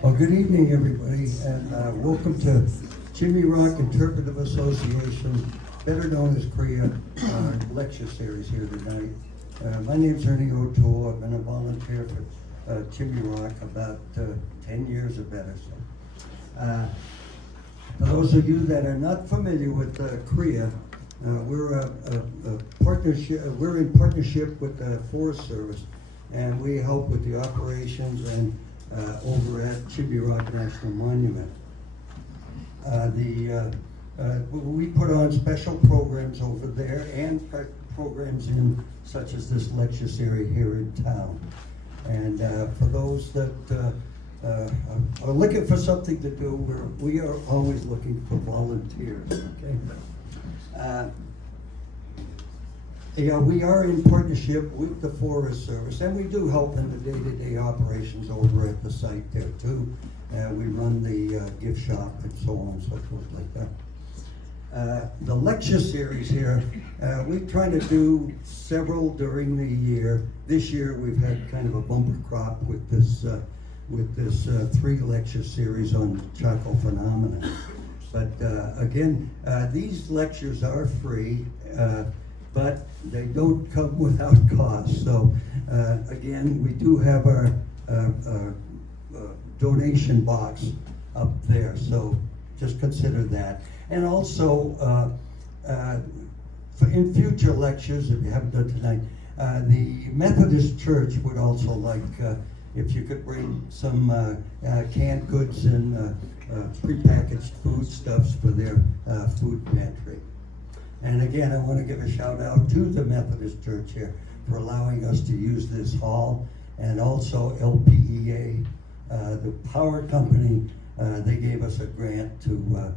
Well, good evening, everybody, and welcome to Chimney Rock Interpretive Association, better known as CREA, lecture series here tonight. My name's Ernie O'Toole. I've been a volunteer for Chimney Rock about 10 years or better. So, for those of you that are not familiar with CREA, we're a partnership. We're in partnership with the Forest Service, and we help with the operations and over at Chimney Rock National Monument. We put on special programs over there and programs in such as this lecture series here in town. And for those that are looking for something to do, we are always looking for volunteers. Okay. We are in partnership with the Forest Service, and we do help in the day-to-day operations over at the site there too. We run the gift shop and so on and so forth like that. The lecture series here, we try to do several during the year. This year we've had kind of a bumper crop with this 3 lecture series on Chaco phenomena. But again, these lectures are free. But they don't come without cost. So again, we do have our donation box up there. So just consider that. And also, in future lectures, if you haven't done tonight, the Methodist Church would also like if you could bring some canned goods and prepackaged foodstuffs for their food pantry. And again, I want to give a shout out to the Methodist Church here for allowing us to use this hall, and also LPEA, the power company, they gave us a grant to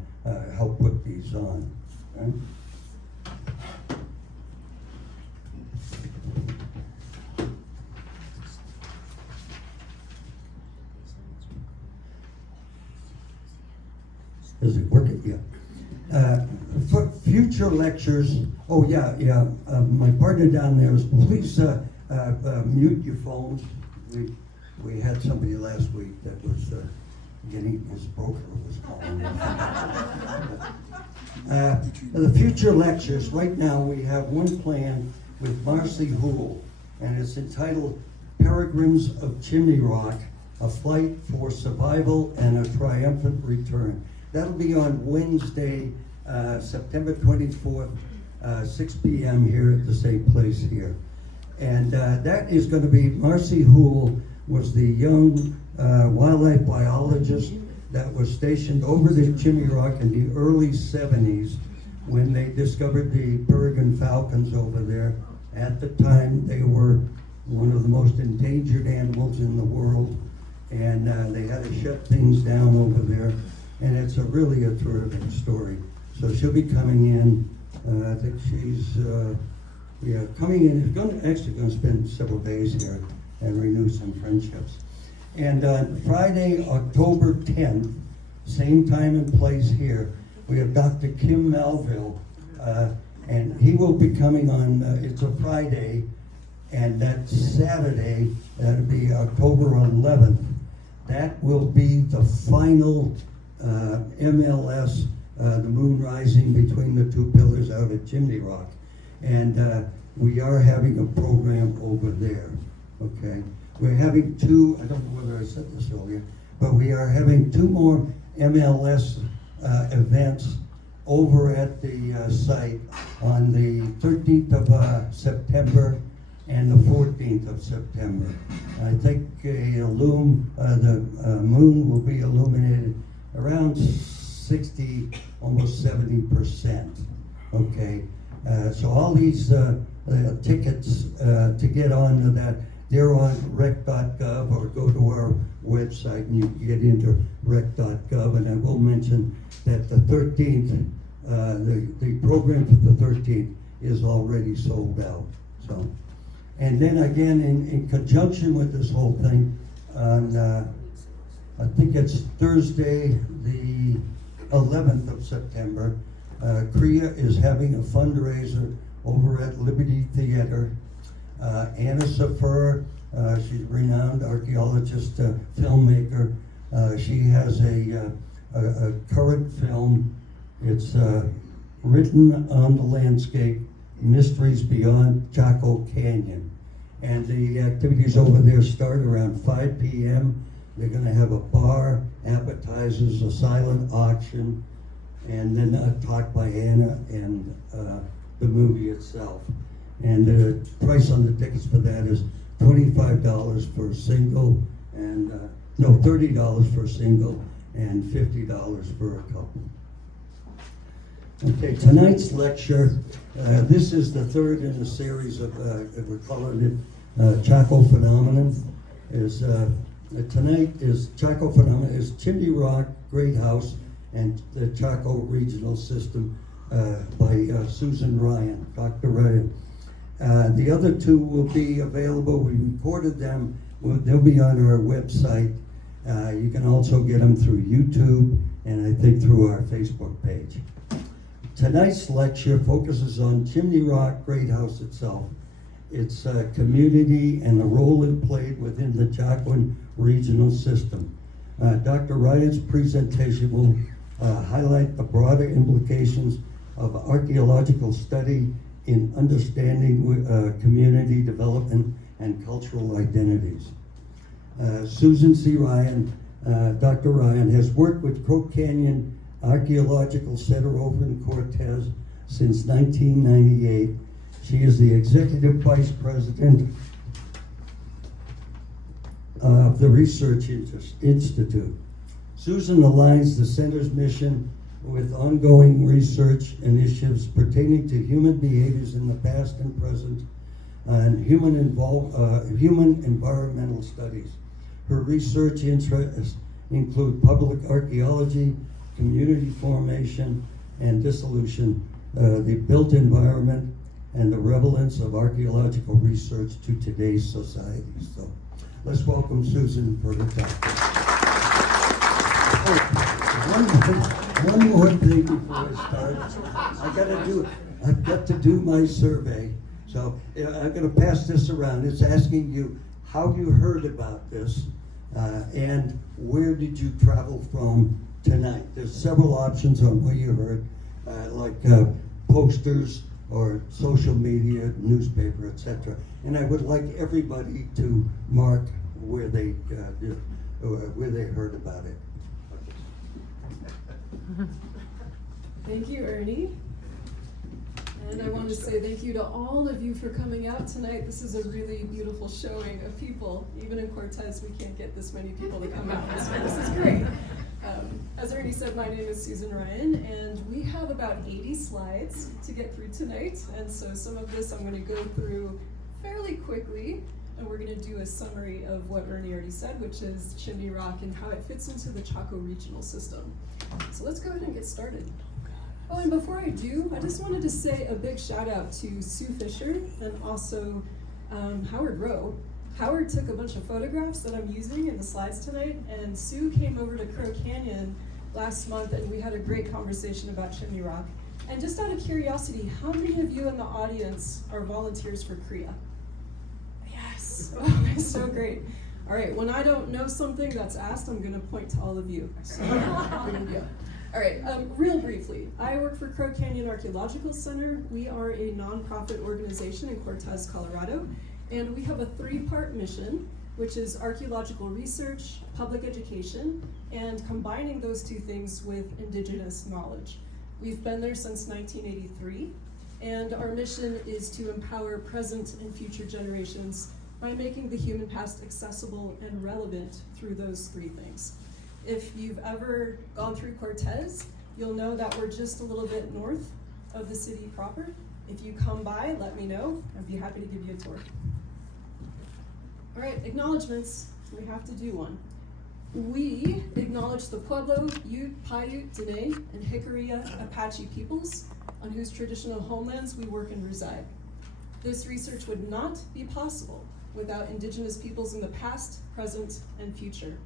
help put these on. Right? Is it working? Yeah. For future lectures, my partner down there is, please mute your phones. We had somebody last week that was getting his broker was calling. The future lectures, right now we have one planned with Marcy Houle, and it's entitled Peregrines of Chimney Rock, a Flight for Survival and a Triumphant Return. That'll be on Wednesday, September 24th, 6 p.m. here at the same place here. And that is going to be, Marcy Houle was the young wildlife biologist that was stationed over the Chimney Rock in the early 70s when they discovered the peregrine falcons over there. At the time, they were one of the most endangered animals in the world, and they had to shut things down over there. And it's really a terrific story. So she'll be coming in. I think she's coming in. She's going to spend several days here and renew some friendships. And Friday, October 10th, same time and place here, we have Dr. Kim Melville, and he will be coming on. It's a Friday, and that Saturday, that'll be October 11th. That will be the final MLS, the moon rising between the 2 pillars out at Chimney Rock. And we are having a program over there, okay? We're having 2, I don't know whether I said this earlier, but we are having 2 more MLS events over at the site on the 13th of September and the 14th of September. I think the moon will be illuminated around 60, almost 70%. Okay, so all these tickets to get onto that, they're on rec.gov, or go to our website and you can get into rec.gov. And I will mention that the 13th, the program for the 13th is already sold out. So, and then again, in conjunction with this whole thing, on I think it's Thursday, the 11th of September, CREA is having a fundraiser over at Liberty Theater. Anna Safer, she's a renowned archaeologist, filmmaker, She has a current film. It's written on the landscape, Mysteries Beyond Chaco Canyon. And the activities over there start around 5 p.m. They're going to have a bar, appetizers, a silent auction, and then a talk by Anna and the movie itself. And the price on the tickets for that is $25 for a single, and no, $30 for a single, and $50 for a couple. Okay, tonight's lecture, this is the third in the series of, we're calling it Chaco Phenomenon. Tonight is Chaco Phenomenon is Chimney Rock, Great House, and the Chaco Regional System by Susan Ryan, Dr. Ryan. The other two will be available. We recorded them. They'll be on our website. You can also get them through YouTube and I think through our Facebook page. Tonight's lecture focuses on Chimney Rock Great House itself, its community and the role it played within the Chacoan regional system. Dr. Ryan's presentation will highlight the broader implications of archaeological study in understanding community development and cultural identities. Susan C. Ryan, Dr. Ryan, has worked with Crow Canyon Archaeological Center over in Cortez since 1998. She is the Executive Vice President of the Research Institute. Susan aligns the center's mission with ongoing research initiatives pertaining to human behaviors in the past and present and human environmental studies. Her research interests include public archaeology, community formation and dissolution, the built environment, and the relevance of archaeological research to today's society. So let's welcome Susan for the talk. One more thing before I start. I've got to do my survey. So I'm going to pass this around. It's asking you how you heard about this and where did you travel from tonight. There's several options on where you heard, like posters or social media, newspaper, etc. And I would like everybody to mark where they heard about it. Thank you, Ernie. And I want to say thank you to all of you for coming out tonight. This is a really beautiful showing of people. Even in Cortez, we can't get this many people to come out, so this is great. As Ernie said, my name is Susan Ryan, and we have about 80 slides to get through tonight. And so some of this I'm going to go through fairly quickly, and we're going to do a summary of what Ernie already said, which is Chimney Rock and how it fits into the Chaco regional system. So let's go ahead and get started. Oh, and before I do, I just wanted to say a big shout out to Sue Fisher and also Howard Rowe. Howard took a bunch of photographs that I'm using in the slides tonight, and Sue came over to Crow Canyon last month and we had a great conversation about Chimney Rock. And just out of curiosity, how many of you in the audience are volunteers for CREA? Yes, oh, it's so great. All right, when I don't know something that's asked, I'm gonna point to all of you. So, there you go. All right, real briefly, I work for Crow Canyon Archaeological Center. We are a nonprofit organization in Cortez, Colorado, and we have a three-part mission, which is archaeological research, public education, and combining those two things with indigenous knowledge. We've been there since 1983, and our mission is to empower present and future generations by making the human past accessible and relevant through those three things. If you've ever gone through Cortez, you'll know that we're just a little bit north of the city proper. If you come by, let me know. I'd be happy to give you a tour. All right, acknowledgements. We have to do one. We acknowledge the Pueblo, Ute, Paiute, Dene, and Jicarilla Apache peoples on whose traditional homelands we work and reside. This research would not be possible without indigenous peoples in the past, present, and future.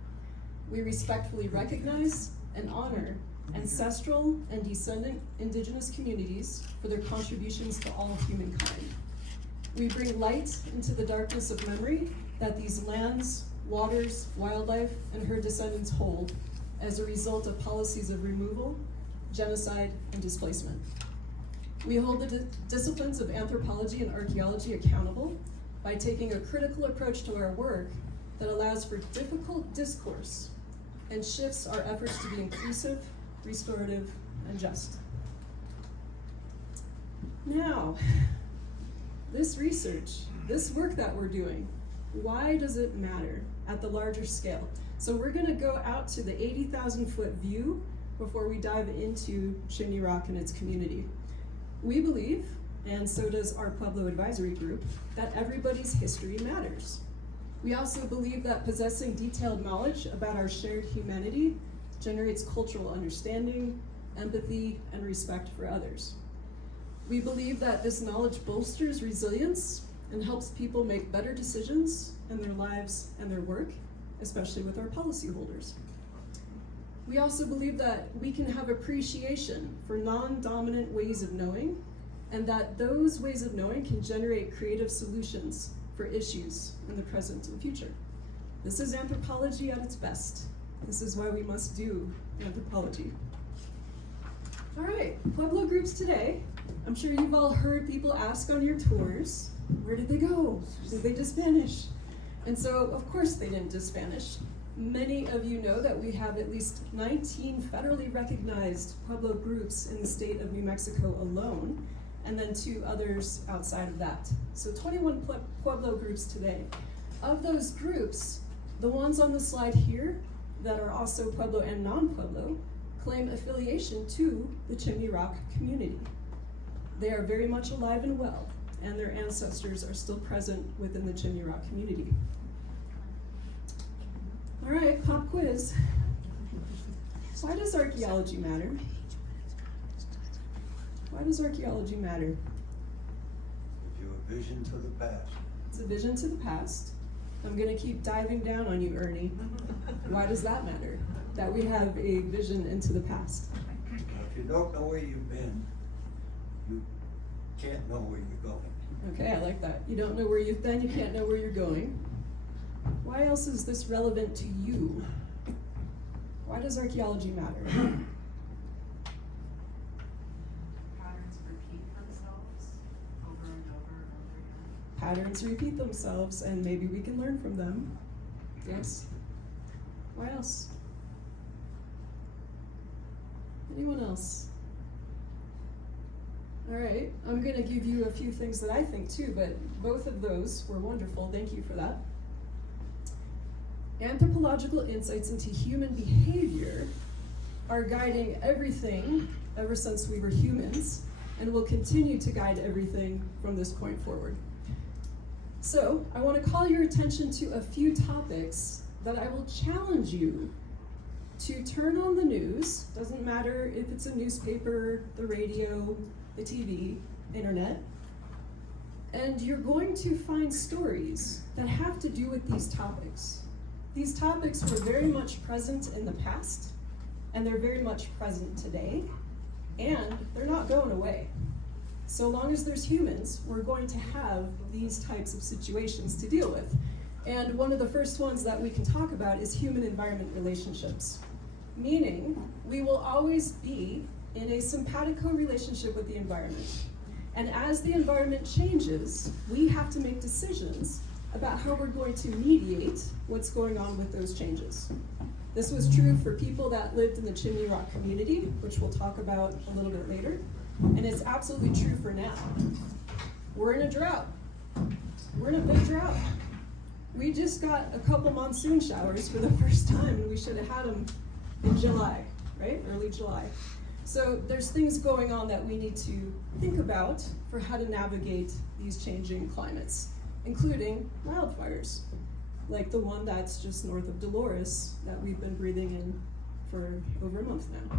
We respectfully recognize and honor ancestral and descendant indigenous communities for their contributions to all humankind. We bring light into the darkness of memory that these lands, waters, wildlife, and her descendants whole as a result of policies of removal, genocide, and displacement. We hold the disciplines of anthropology and archaeology accountable by taking a critical approach to our work that allows for difficult discourse and shifts our efforts to be inclusive, restorative, and just. Now, this research, this work that we're doing, why does it matter at the larger scale? So we're gonna go out to the 80,000-foot view before we dive into Chimney Rock and its community. We believe, and so does our Pueblo Advisory Group, that everybody's history matters. We also believe that possessing detailed knowledge about our shared humanity generates cultural understanding, empathy, and respect for others. We believe that this knowledge bolsters resilience and helps people make better decisions in their lives and their work, especially with our policyholders. We also believe that we can have appreciation for non-dominant ways of knowing, and that those ways of knowing can generate creative solutions for issues in the present and future. This is anthropology at its best. This is why we must do anthropology. All right, Pueblo groups today. I'm sure you've all heard people ask on your tours, where did they go? Did they just vanish? And so, of course they didn't just vanish. Many of you know that we have at least 19 federally recognized Pueblo groups in the state of New Mexico alone, and then 2 others outside of that. So 21 Pueblo groups today. Of those groups, the ones on the slide here that are also Pueblo and non-Pueblo claim affiliation to the Chimney Rock community. They are very much alive and well, and their ancestors are still present within the Chimney Rock community. All right, pop quiz. Why does archaeology matter? Why does archaeology matter? Gives you a vision to the past. It's a vision to the past. I'm gonna keep diving down on you, Ernie. Why does that matter? That we have a vision into the past. Now, if you don't know where you've been, you can't know where you're going. Okay, I like that. You don't know where you've been, you can't know where you're going. Why else is this relevant to you? Why does archaeology matter? Patterns repeat themselves over and over and over again. Patterns repeat themselves, and maybe we can learn from them. Yes? Why else? Anyone else? All right, I'm gonna give you a few things that I think too, but both of those were wonderful. Thank you for that. Anthropological insights into human behavior are guiding everything ever since we were humans, and will continue to guide everything from this point forward. So, I want to call your attention to a few topics that I will challenge you to turn on the news. Doesn't matter if it's a newspaper, the radio, the TV, internet. And you're going to find stories that have to do with these topics. These topics were very much present in the past, and they're very much present today, and they're not going away. So long as there's humans, we're going to have these types of situations to deal with. And one of the first ones that we can talk about is human-environment relationships. Meaning, we will always be in a simpatico relationship with the environment. And as the environment changes, we have to make decisions about how we're going to mediate what's going on with those changes. This was true for people that lived in the Chimney Rock community, which we'll talk about a little bit later. And it's absolutely true for now. We're in a drought. We're in a big drought. We just got a couple monsoon showers for the first time, and we should have had them in July, right? Early July. So there's things going on that we need to think about for how to navigate these changing climates, including wildfires, like the one that's just north of Dolores that we've been breathing in for over a month now.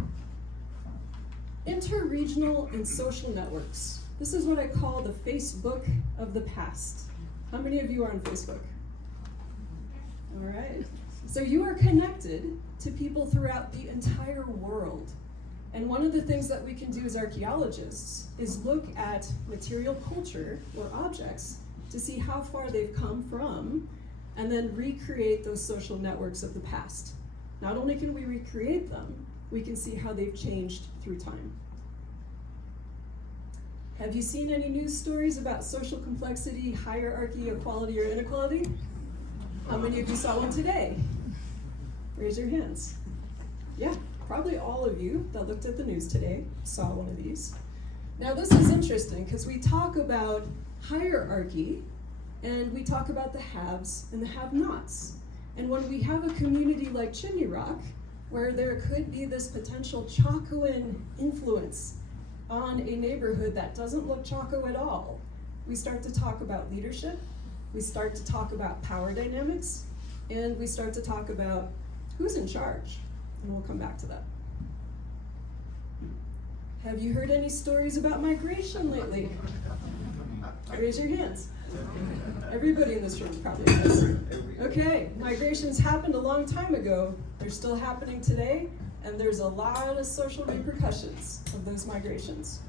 Interregional and social networks. This is what I call the Facebook of the past. How many of you are on Facebook? All right. So you are connected to people throughout the entire world. And one of the things that we can do as archaeologists is look at material culture or objects to see how far they've come from and then recreate those social networks of the past. Not only can we recreate them, we can see how they've changed through time. Have you seen any news stories about social complexity, hierarchy, equality, or inequality? How many of you saw one today? Raise your hands. Yeah, probably all of you that looked at the news today saw one of these. Now this is interesting because we talk about hierarchy and we talk about the haves and the have-nots. And when we have a community like Chimney Rock, where there could be this potential Chacoan influence on a neighborhood that doesn't look Chaco at all, we start to talk about leadership, we start to talk about power dynamics, and we start to talk about who's in charge, and we'll come back to that. Have you heard any stories about migration lately? Raise your hands. Everybody in this room probably has. Okay, migrations happened a long time ago, they're still happening today, and there's a lot of social repercussions of those migrations.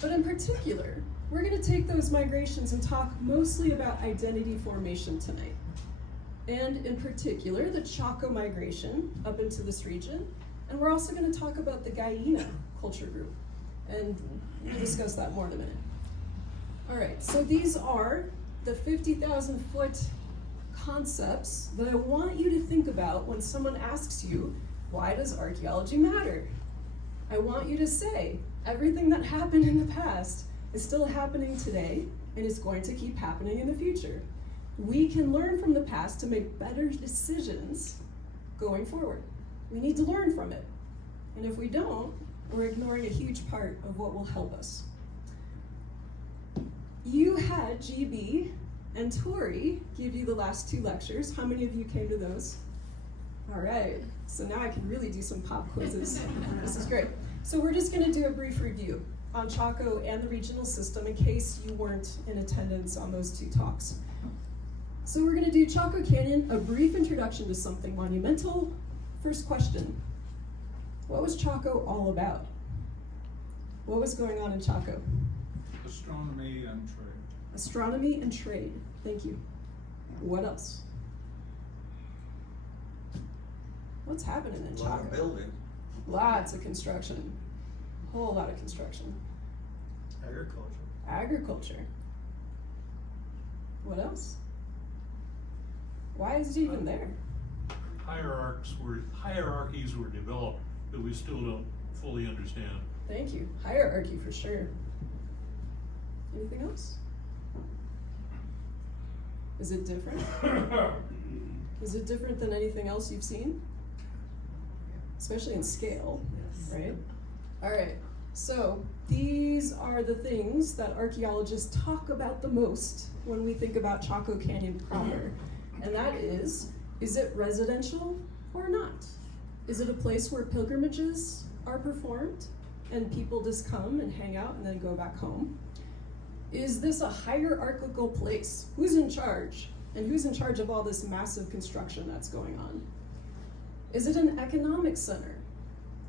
But in particular, we're going to take those migrations and talk mostly about identity formation tonight. And in particular, the Chaco migration up into this region. And we're also going to talk about the Guyana culture group. And we'll discuss that more in a minute. All right, so these are the 50,000 foot concepts that I want you to think about when someone asks you, why does archaeology matter? I want you to say, everything that happened in the past is still happening today and is going to keep happening in the future. We can learn from the past to make better decisions going forward. We need to learn from it. And if we don't, we're ignoring a huge part of what will help us. You had GB and Tori give you the last 2 lectures. How many of you came to those? All right, so now I can really do some pop quizzes. This is great. So we're just gonna do a brief review on Chaco and the regional system in case you weren't in attendance on those 2 talks. So we're gonna do Chaco Canyon, a brief introduction to something monumental. First question, what was Chaco all about? What was going on in Chaco? Astronomy and trade. Astronomy and trade, thank you. What else? What's happening in Chaco? A lot of building. Lots of construction, a whole lot of construction. Agriculture. Agriculture. What else? Why is it even there? Hierarchies were developed that we still don't fully understand. Thank you. Hierarchy for sure. Anything else? Is it different? Is it different than anything else you've seen? Especially in scale, right? All right, so these are the things that archaeologists talk about the most when we think about Chaco Canyon proper. And that is it residential or not? Is it a place where pilgrimages are performed and people just come and hang out and then go back home? Is this a hierarchical place? Who's in charge? And who's in charge of all this massive construction that's going on? Is it an economic center?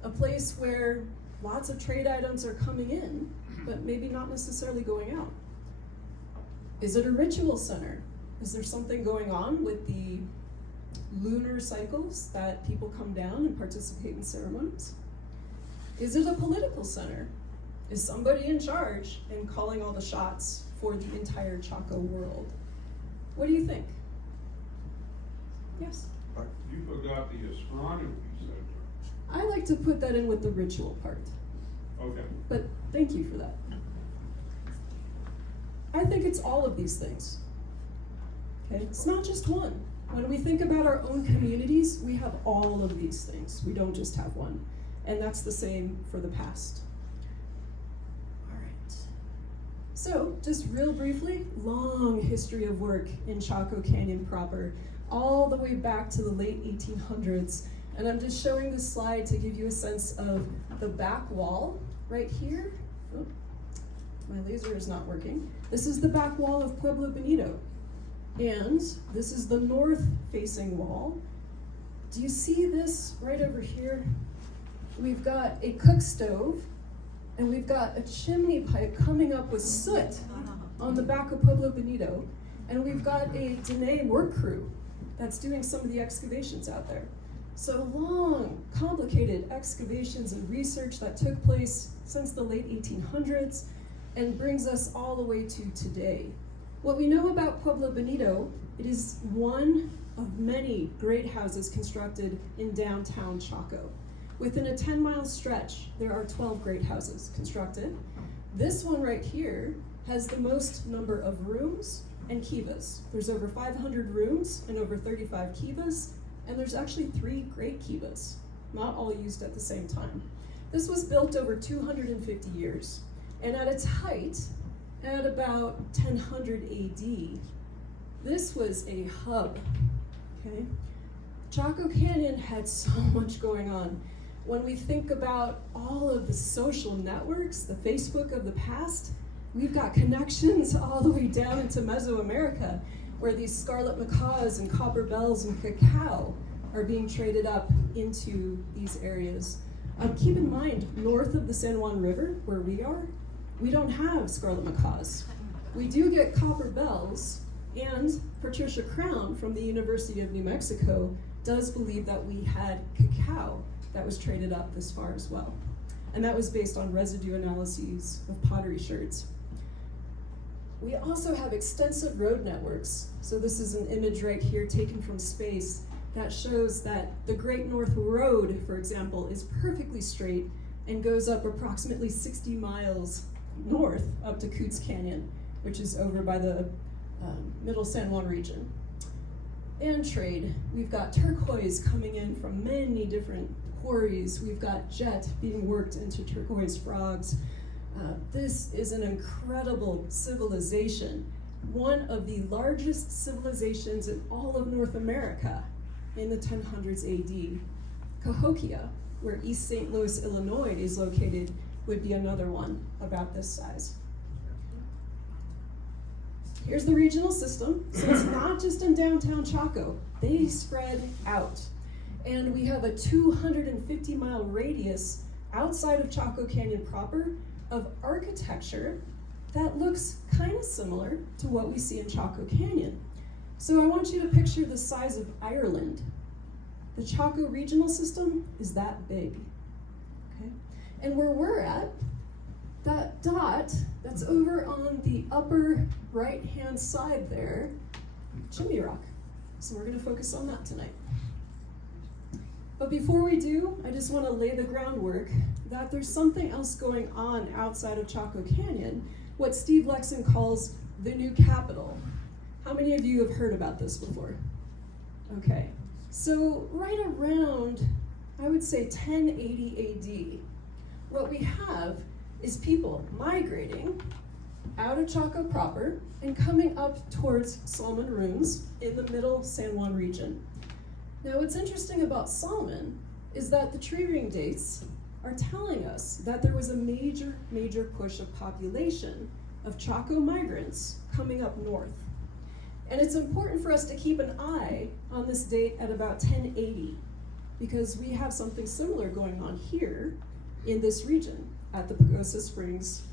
A place where lots of trade items are coming in, but maybe not necessarily going out? Is it a ritual center? Is there something going on with the lunar cycles that people come down and participate in ceremonies? Is it a political center? Is somebody in charge and calling all the shots for the entire Chaco world? What do you think? Yes? You forgot the astronomy center. I like to put that in with the ritual part, Okay. but thank you for that. I think it's all of these things. Okay, it's not just one. When we think about our own communities, we have all of these things. We don't just have one. And that's the same for the past. All right. So, just real briefly, long history of work in Chaco Canyon proper, all the way back to the late 1800s. And I'm just showing this slide to give you a sense of the back wall right here. Oh, my laser is not working. This is the back wall of Pueblo Bonito. And this is the north-facing wall. Do you see this right over here? We've got a cook stove, and we've got a chimney pipe coming up with soot on the back of Pueblo Bonito. And we've got a Dene work crew that's doing some of the excavations out there. So long, complicated excavations and research that took place since the late 1800s and brings us all the way to today. What we know about Pueblo Bonito, it is one of many great houses constructed in downtown Chaco. Within a 10-mile stretch, there are 12 great houses constructed. This one right here has the most number of rooms and kivas. There's over 500 rooms and over 35 kivas, and there's actually 3 great kivas, not all used at the same time. This was built over 250 years, and at its height, at about 1000 AD, this was a hub, okay? Chaco Canyon had so much going on. When we think about all of the social networks, the Facebook of the past, we've got connections all the way down into Mesoamerica, where these scarlet macaws and copper bells and cacao are being traded up into these areas. Keep in mind, north of the San Juan River, where we are, we don't have scarlet macaws. We do get copper bells, and Patricia Crown from the University of New Mexico does believe that we had cacao that was traded up this far as well. And that was based on residue analyses of pottery sherds. We also have extensive road networks. So this is an image right here taken from space that shows that the Great North Road, for example, is perfectly straight and goes up approximately 60 miles north up to Coots Canyon, which is over by the middle San Juan region. And trade, we've got turquoise coming in from many different quarries. We've got jet being worked into turquoise frogs. This is an incredible civilization, one of the largest civilizations in all of North America in the 1000s AD. Cahokia, where East St. Louis, Illinois is located, would be another one about this size. Here's the regional system. So it's not just in downtown Chaco, they spread out. And we have a 250-mile radius outside of Chaco Canyon proper of architecture that looks kind of similar to what we see in Chaco Canyon. So I want you to picture the size of Ireland. The Chaco regional system is that big, okay? And where we're at, that dot that's over on the upper right-hand side there, Chimney Rock. So we're gonna focus on that tonight. But before we do, I just wanna lay the groundwork that there's something else going on outside of Chaco Canyon, what Steve Lexon calls the new capital. How many of you have heard about this before? Okay, so right around, I would say 1080 AD, what we have is people migrating out of Chaco proper and coming up towards Salmon Ruins in the middle San Juan region. Now what's interesting about Salmon is that the tree ring dates are telling us that there was a major push of population of Chaco migrants coming up north. And it's important for us to keep an eye on this date at about 1080 because we have something similar going on here in this region at the Pagosa Springs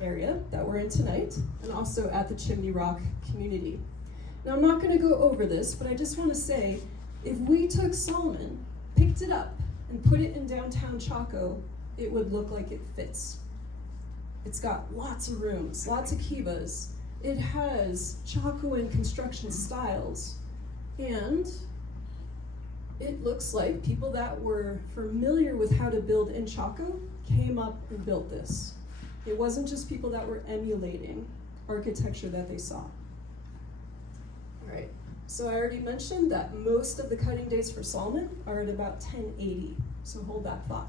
area that we're in tonight and also at the Chimney Rock community. Now I'm not going to go over this, but I just want to say if we took Salmon, picked it up, and put it in downtown Chaco, it would look like it fits. It's got lots of rooms, lots of kivas. It has Chacoan construction styles, and it looks like people that were familiar with how to build in Chaco came up and built this. It wasn't just people that were emulating architecture that they saw. All right, so I already mentioned that most of the cutting dates for Salmon are at about 1080, so hold that thought.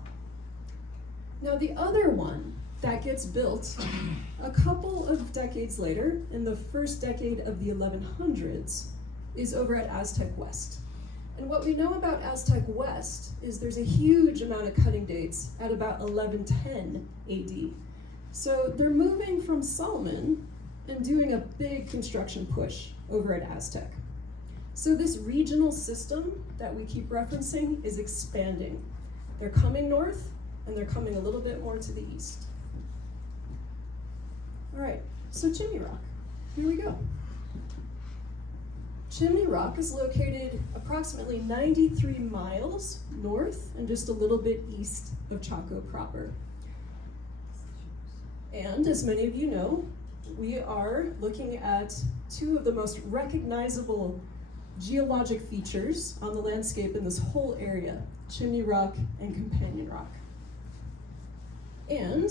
Now the other one that gets built a couple of decades later, in the first decade of the 1100s, is over at Aztec West. And what we know about Aztec West is there's a huge amount of cutting dates at about 1110 AD. So they're moving from Salmon and doing a big construction push over at Aztec. So this regional system that we keep referencing is expanding. They're coming north and they're coming a little bit more to the east. All right, so Chimney Rock, here we go. Chimney Rock is located approximately 93 miles north and just a little bit east of Chaco proper. And as many of you know, we are looking at two of the most recognizable geologic features on the landscape in this whole area, Chimney Rock and Companion Rock. And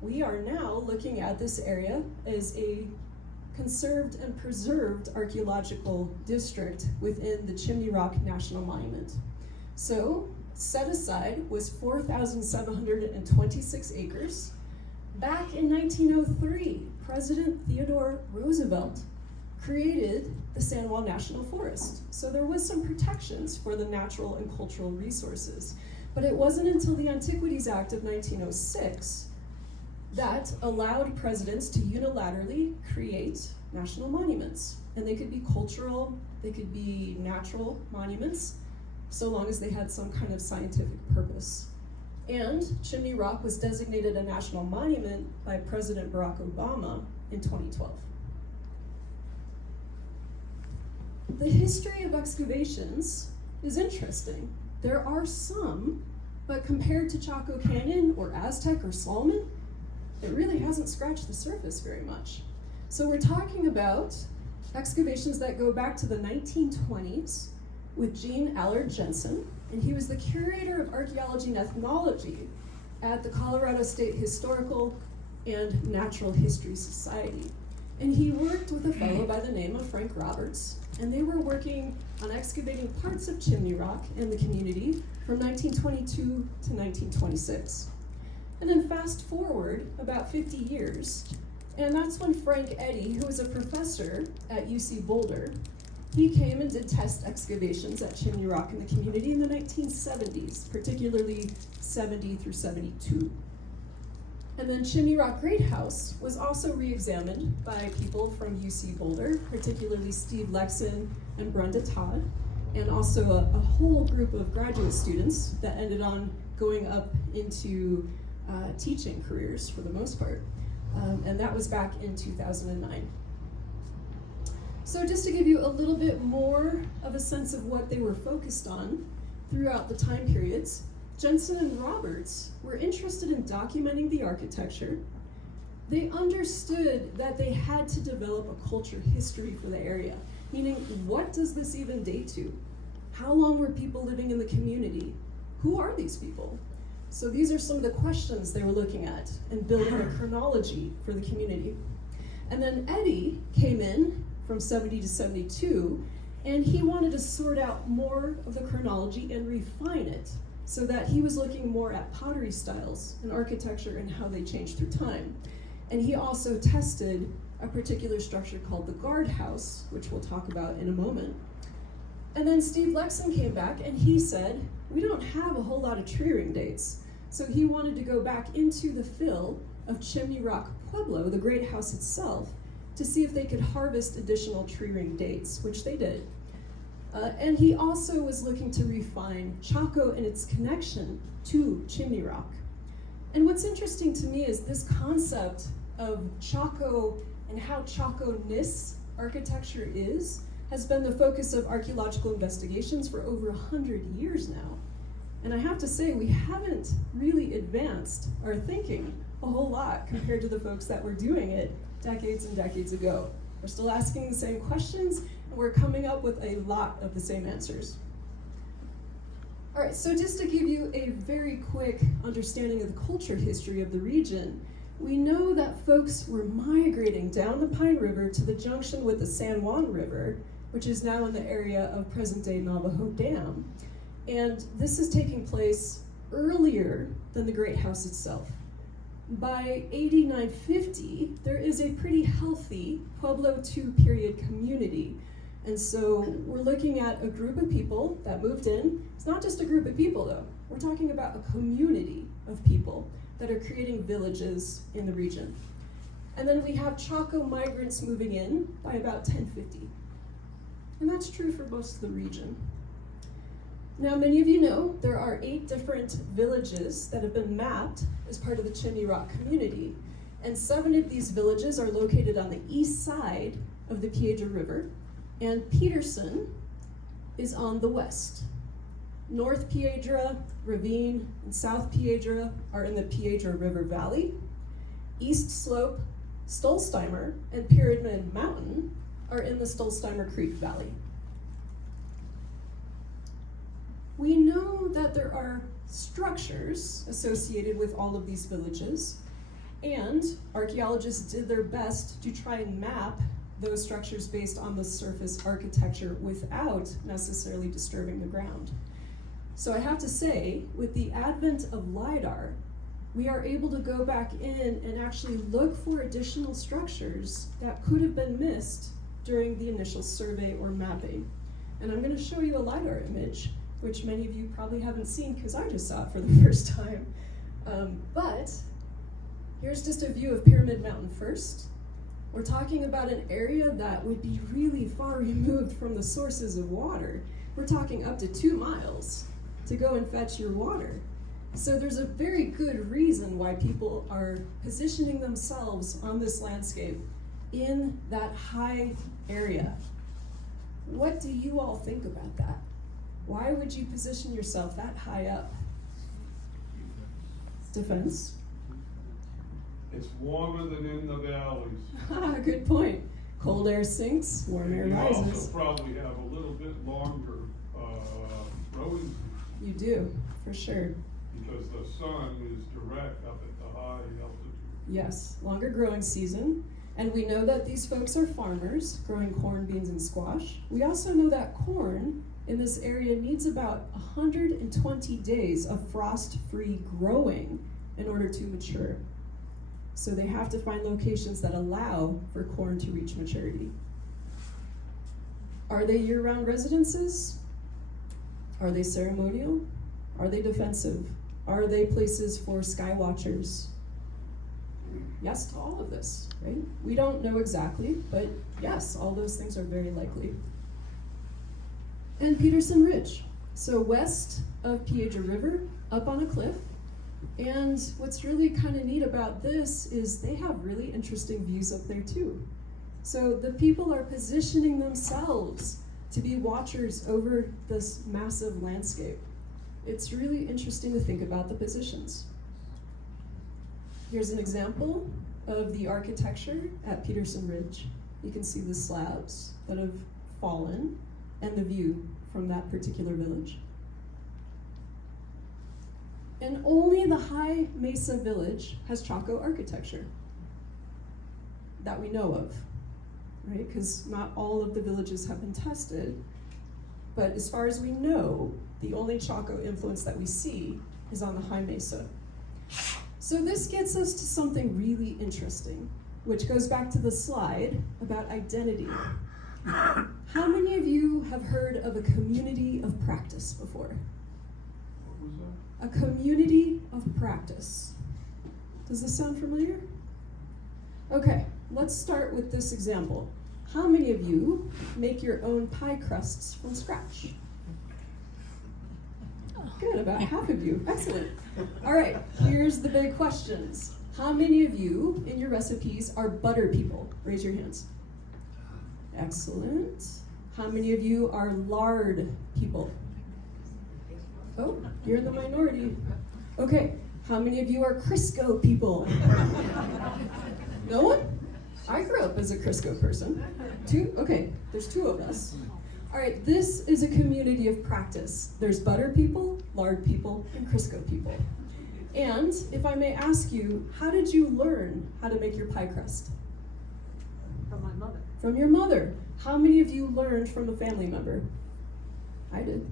we are now looking at this area as a conserved and preserved archaeological district within the Chimney Rock National Monument. So, set aside was 4,726 acres. Back in 1903, President Theodore Roosevelt created the San Juan National Forest. So there was some protections for the natural and cultural resources. But it wasn't until the Antiquities Act of 1906 that allowed presidents to unilaterally create national monuments. And they could be cultural, they could be natural monuments, so long as they had some kind of scientific purpose. And Chimney Rock was designated a national monument by President Barack Obama in 2012. The history of excavations is interesting. There are some, but compared to Chaco Canyon or Aztec or Solomon, it really hasn't scratched the surface very much. So we're talking about excavations that go back to the 1920s with Jean Allard Jensen, and he was the curator of archaeology and ethnology at the Colorado State Historical and Natural History Society. And he worked with a fellow by the name of Frank Roberts, and they were working on excavating parts of Chimney Rock in the community from 1922 to 1926. And then fast forward about 50 years, and that's when Frank Eddy, who was a professor at UC Boulder, he came and did test excavations at Chimney Rock in the community in the 1970s, particularly 70 through 72. And then Chimney Rock Great House was also re-examined by people from UC Boulder, particularly Steve Lexon and Brenda Todd, and also a whole group of graduate students that ended on going up into teaching careers for the most part. And that was back in 2009. So just to give you a little bit more of a sense of what they were focused on throughout the time periods, Jensen and Roberts were interested in documenting the architecture. They understood that they had to develop a culture history for the area, meaning what does this even date to? How long were people living in the community? Who are these people? So these are some of the questions they were looking at and building a chronology for the community. And then Eddy came in from 70 to 72, and he wanted to sort out more of the chronology and refine it so that he was looking more at pottery styles and architecture and how they changed through time. And he also tested a particular structure called the guardhouse, which we'll talk about in a moment. And then Steve Lexon came back and he said, we don't have a whole lot of tree ring dates. So he wanted to go back into the fill of Chimney Rock Pueblo, the great house itself, to see if they could harvest additional tree ring dates, which they did. And he also was looking to refine Chaco and its connection to Chimney Rock. And what's interesting to me is this concept of Chaco and how Chaco-ness architecture has been the focus of archaeological investigations for over 100 years now. And I have to say, we haven't really advanced our thinking a whole lot compared to the folks that were doing it decades and decades ago. We're still asking the same questions, and we're coming up with a lot of the same answers. All right, so just to give you a very quick understanding of the culture history of the region, we know that folks were migrating down the Pine River to the junction with the San Juan River, which is now in the area of present-day Navajo Dam. And this is taking place earlier than the Great House itself. By 8950, there is a pretty healthy Pueblo II period community. And so we're looking at a group of people that moved in. It's not just a group of people though. We're talking about a community of people that are creating villages in the region. And then we have Chaco migrants moving in by about 1050. And that's true for most of the region. Now, many of you know there are 8 different villages that have been mapped as part of the Chimney Rock community. And 7 of these villages are located on the east side of the Piedra River. and Peterson is on the west. North Piedra Ravine and South Piedra are in the Piedra River Valley. East Slope, Stolsteimer, and Pyramid Mountain are in the Stolsteimer Creek Valley. We know that there are structures associated with all of these villages, and archaeologists did their best to try and map those structures based on the surface architecture without necessarily disturbing the ground. So I have to say, with the advent of LiDAR, we are able to go back in and actually look for additional structures that could have been missed during the initial survey or mapping. And I'm going to show you a LiDAR image, which many of you probably haven't seen because I just saw it for the first time. But here's just a view of Pyramid Mountain first. We're talking about an area that would be really far removed from the sources of water. We're talking up to 2 miles to go and fetch your water. So there's a very good reason why people are positioning themselves on this landscape in that high area. What do you all think about that? Why would you position yourself that high up? Defense? It's warmer than in the valleys. Good point. Cold air sinks, warm air You also rises. probably have a little bit longer growing season You do, for sure. because the sun is direct up at the high altitude. Yes, longer growing season. And we know that these folks are farmers growing corn, beans, and squash. We also know that corn in this area needs about 120 days of frost-free growing in order to mature. So they have to find locations that allow for corn to reach maturity. Are they year-round residences? Are they ceremonial? Are they defensive? Are they places for sky watchers? Yes to all of this, right? We don't know exactly, but yes, all those things are very likely. And Peterson Ridge, so west of Piedra River, up on a cliff. And what's really kind of neat about this is they have really interesting views up there too. So the people are positioning themselves to be watchers over this massive landscape. It's really interesting to think about the positions. Here's an example of the architecture at Peterson Ridge. You can see the slabs that have fallen and the view from that particular village. And only the High Mesa Village has Chaco architecture that we know of, right? Because not all of the villages have been tested, but as far as we know, the only Chaco influence that we see is on the High Mesa. So this gets us to something really interesting, which goes back to the slide about identity. How many of you have heard of a community of practice before? What was that? A community of practice. Does this sound familiar? Okay, let's start with this example. How many of you make your own pie crusts from scratch? Good, about half of you. Excellent. All right, here's the big questions. How many of you in your recipes are butter people? Raise your hands. Excellent. How many of you are lard people? Oh, you're in the minority. Okay, how many of you are Crisco people? No one? I grew up as a Crisco person. 2? Okay, there's 2 of us. All right, this is a community of practice. There's butter people, lard people, and Crisco people. And if I may ask you, how did you learn how to make your pie crust? From my mother. From your mother. How many of you learned from a family member? I did.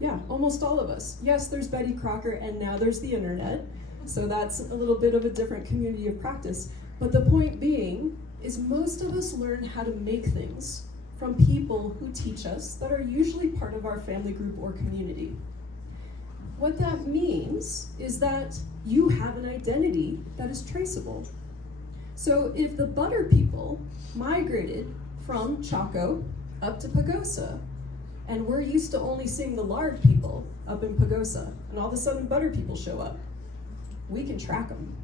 Yeah, almost all of us. Yes, there's Betty Crocker, and now there's the internet. So that's a little bit of a different community of practice. But the point being is most of us learn how to make things from people who teach us that are usually part of our family group or community. What that means is that you have an identity that is traceable. So if the butter people migrated from Chaco up to Pagosa, and we're used to only seeing the lard people up in Pagosa, and all of a sudden butter people show up, we can track them.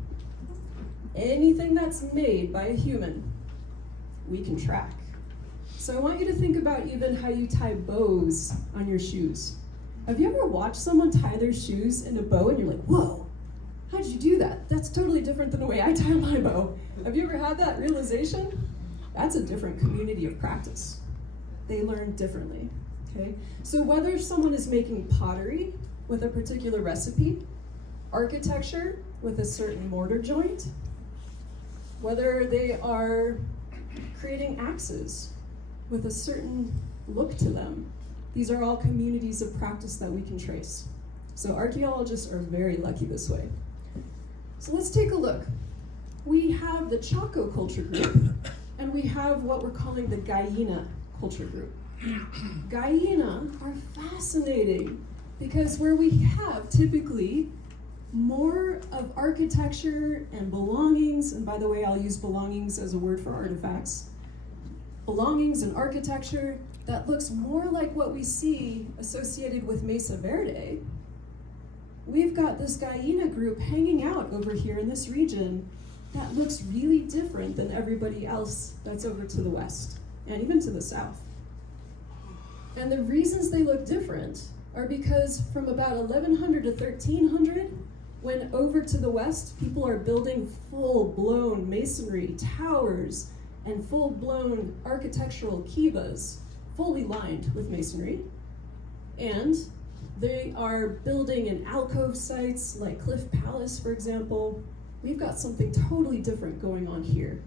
Anything that's made by a human, we can track. So I want you to think about even how you tie bows on your shoes. Have you ever watched someone tie their shoes in a bow and you're like, whoa, how did you do that? That's totally different than the way I tie my bow. Have you ever had that realization? That's a different community of practice. They learn differently, okay? So whether someone is making pottery with a particular recipe, architecture with a certain mortar joint, whether they are creating axes with a certain look to them, these are all communities of practice that we can trace. So archaeologists are very lucky this way. So let's take a look. We have the Chaco culture group, and we have what we're calling the Gallina culture group. Gallina are fascinating because where we have typically more of architecture and belongings, and by the way, I'll use belongings as a word for artifacts, belongings and architecture that looks more like what we see associated with Mesa Verde, we've got this Gallina group hanging out over here in this region that looks really different than everybody else that's over to the west and even to the south. And the reasons they look different are because from about 1100 to 1300, when over to the west, people are building full-blown masonry towers and full-blown architectural kivas, fully lined with masonry. And they are building in alcove sites like Cliff Palace, for example. We've got something totally different going on here.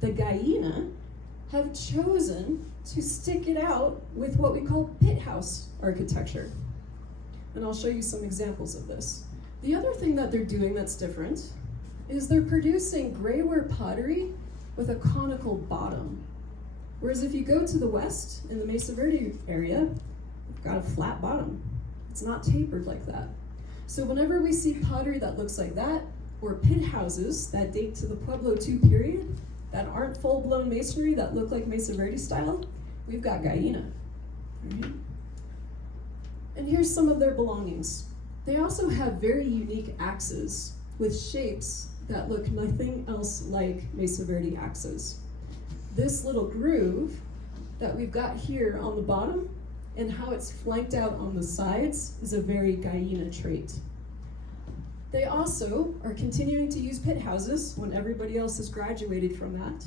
The Gallina have chosen to stick it out with what we call pit house architecture. And I'll show you some examples of this. The other thing that they're doing that's different is they're producing grayware pottery with a conical bottom. Whereas if you go to the west, in the Mesa Verde area, you've got a flat bottom. It's not tapered like that. So whenever we see pottery that looks like that, or pit houses that date to the Pueblo II period, that aren't full-blown masonry, that look like Mesa Verde style, we've got Gallina. Right? And here's some of their belongings. They also have very unique axes with shapes that look nothing else like Mesa Verde axes. This little groove that we've got here on the bottom and how it's flanked out on the sides is a very Gallina trait. They also are continuing to use pit houses when everybody else has graduated from that.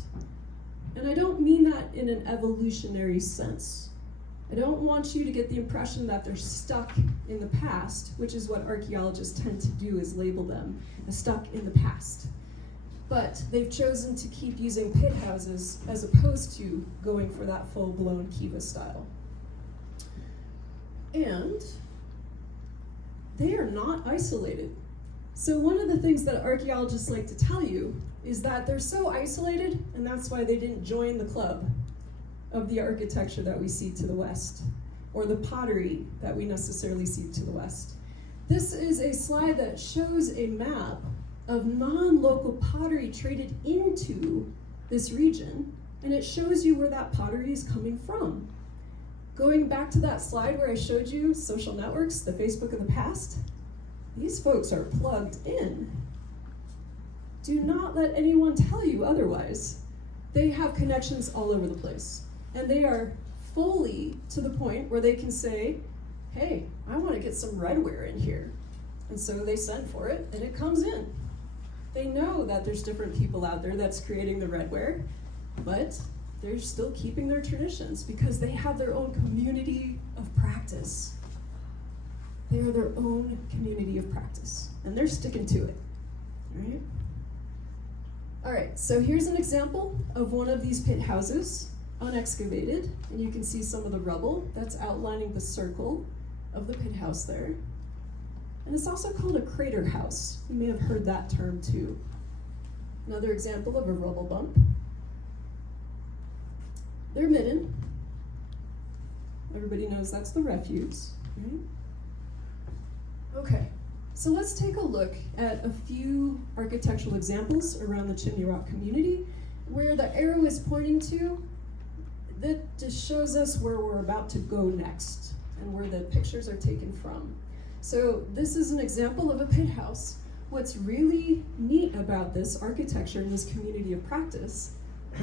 And I don't mean that in an evolutionary sense. I don't want you to get the impression that they're stuck in the past, which is what archaeologists tend to do, is label them as stuck in the past. But they've chosen to keep using pit houses as opposed to going for that full-blown kiva style. And they are not isolated. So one of the things that archaeologists like to tell you is that they're so isolated, and that's why they didn't join the club of the architecture that we see to the west, or the pottery that we necessarily see to the west. This is a slide that shows a map of non-local pottery traded into this region, and it shows you where that pottery is coming from. Going back to that slide where I showed you social networks, the Facebook of the past, these folks are plugged in. Do not let anyone tell you otherwise. They have connections all over the place. And they are fully to the point where they can say, hey, I want to get some redware in here. And so they send for it, and it comes in. They know that there's different people out there that's creating the redware, but they're still keeping their traditions because they have their own community of practice. They are their own community of practice, and they're sticking to it, right? All right, so here's an example of one of these pit houses, unexcavated, and you can see some of the rubble that's outlining the circle of the pit house there. And it's also called a crater house. You may have heard that term too. Another example of a rubble bump. They're midden. Everybody knows that's the refuse, right? Okay, so let's take a look at a few architectural examples around the Chimney Rock community where the arrow is pointing to. That just shows us where we're about to go next and where the pictures are taken from. So this is an example of a pit house. What's really neat about this architecture and this community of practice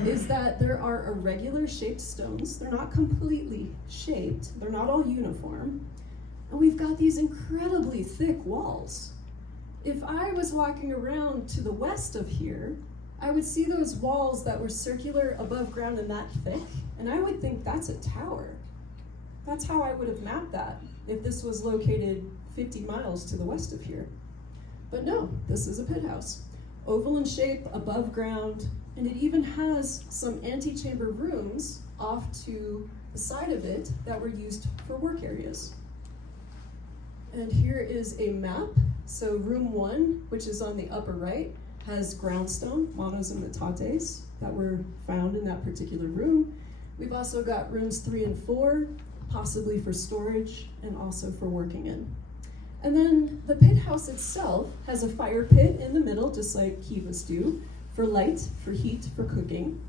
is that there are irregular shaped stones. They're not completely shaped, they're not all uniform. And we've got these incredibly thick walls. If I was walking around to the west of here, I would see those walls that were circular above ground and that thick, and I would think that's a tower. That's how I would have mapped that if this was located 50 miles to the west of here. But no, this is a pit house. Oval in shape, above ground, and it even has some antechamber rooms off to the side of it that were used for work areas. And here is a map. So room 1, which is on the upper right, has groundstone, manos and metates, that were found in that particular room. We've also got rooms 3 and 4, possibly for storage and also for working in. And then the pit house itself has a fire pit in the middle, just like kivas do, for light, for heat, for cooking.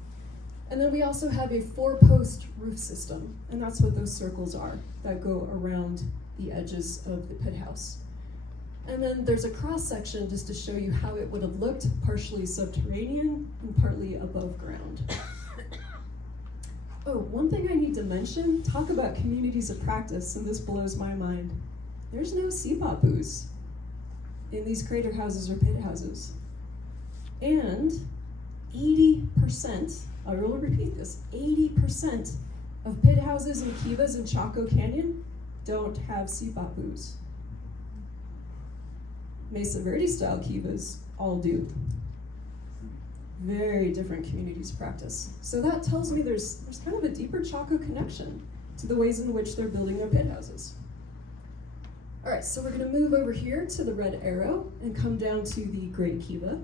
And then we also have a 4-post roof system, and that's what those circles are that go around the edges of the pit house. And then there's a cross section just to show you how it would have looked, partially subterranean and partly above ground. Oh, one thing I need to mention, talk about communities of practice, and this blows my mind. There's no sipapus in these crater houses or pit houses. And 80%, I will repeat this, 80% of pit houses and kivas in Chaco Canyon don't have sipapus. Mesa Verde style kivas all do. Very different communities practice. So that tells me there's kind of a deeper Chaco connection to the ways in which they're building their pit houses. All right, so we're gonna move over here to the red arrow and come down to the Great Kiva.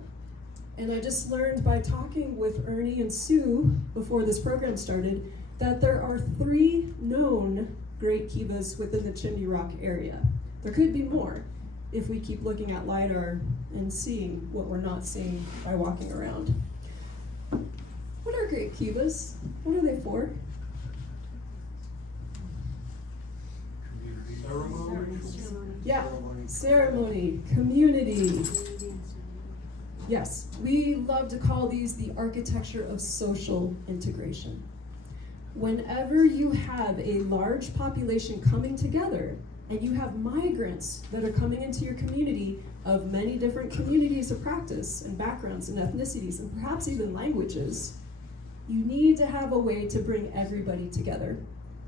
And I just learned by talking with Ernie and Sue before this program started that there are 3 known Great Kivas within the Chimney Rock area. There could be more if we keep looking at LiDAR and seeing what we're not seeing by walking around. What are Great Kivas? What are they for? Yeah, ceremony, community. Yes, we love to call these the architecture of social integration. Whenever you have a large population coming together and you have migrants that are coming into your community of many different communities of practice and backgrounds and ethnicities and perhaps even languages, you need to have a way to bring everybody together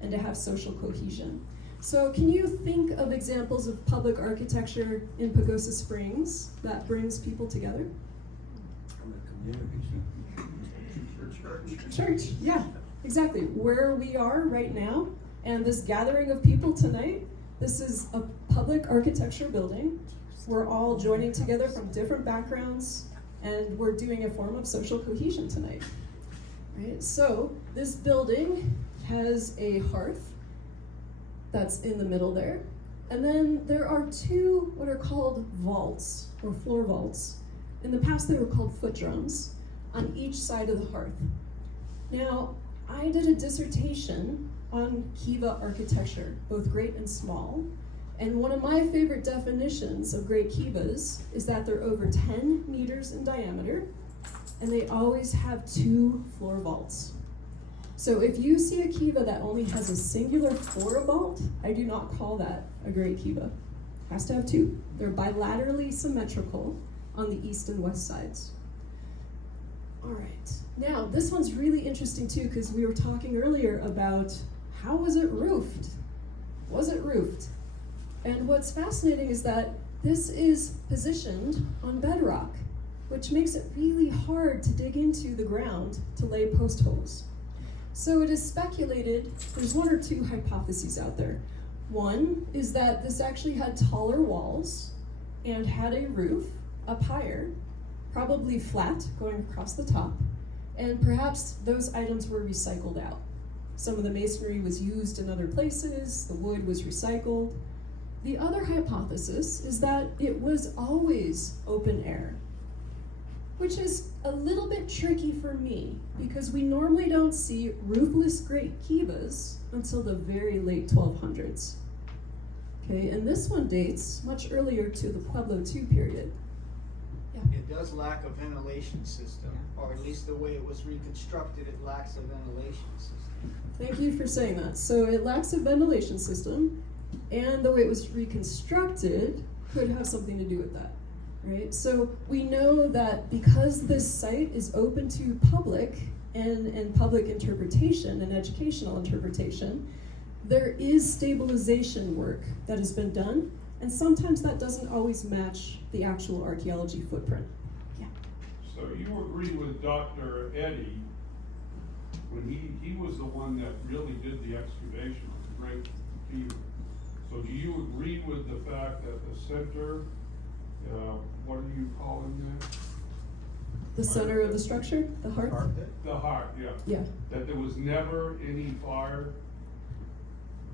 and to have social cohesion. So can you think of examples of public architecture in Pagosa Springs that brings people together? Church, yeah, exactly. Where we are right now, and this gathering of people tonight, this is a public architecture building. We're all joining together from different backgrounds, and we're doing a form of social cohesion tonight. Right? So this building has a hearth that's in the middle there. And then there are 2 what are called vaults, or floor vaults. In the past, they were called foot drums on each side of the hearth. Now, I did a dissertation on kiva architecture, both great and small. And one of my favorite definitions of great kivas is that they're over 10 meters in diameter, and they always have 2 floor vaults. So if you see a kiva that only has a singular floor vault, I do not call that a great kiva. It has to have 2. They're bilaterally symmetrical on the east and west sides. All right, now this one's really interesting too, because we were talking earlier about how was it roofed? Was it roofed? And what's fascinating is that this is positioned on bedrock, which makes it really hard to dig into the ground to lay post holes. So it is speculated, there's 1 or 2 hypotheses out there. One is that this actually had taller walls and had a roof up higher, probably flat going across the top, and perhaps those items were recycled out. Some of the masonry was used in other places, the wood was recycled. The other hypothesis is that it was always open air, which is a little bit tricky for me because we normally don't see roofless great kivas until the very late 1200s. Okay, and this one dates much earlier to the Pueblo II period. Yeah. it does lack a ventilation system, or at least the way it was reconstructed, it lacks a ventilation system. Thank you for saying that. So it lacks a ventilation system, and the way it was reconstructed could have something to do with that, right? So we know that because this site is open to public and public interpretation and educational interpretation, there is stabilization work that has been done, and sometimes that doesn't always match the actual archaeology footprint. Yeah. So you agree with Dr. Eddy, when he was the one that really did the excavation of the Great Fever. So do you agree with the fact that the center, what are you calling that? The center of the structure, the hearth? The heart, yeah. Yeah. That there was never any fire?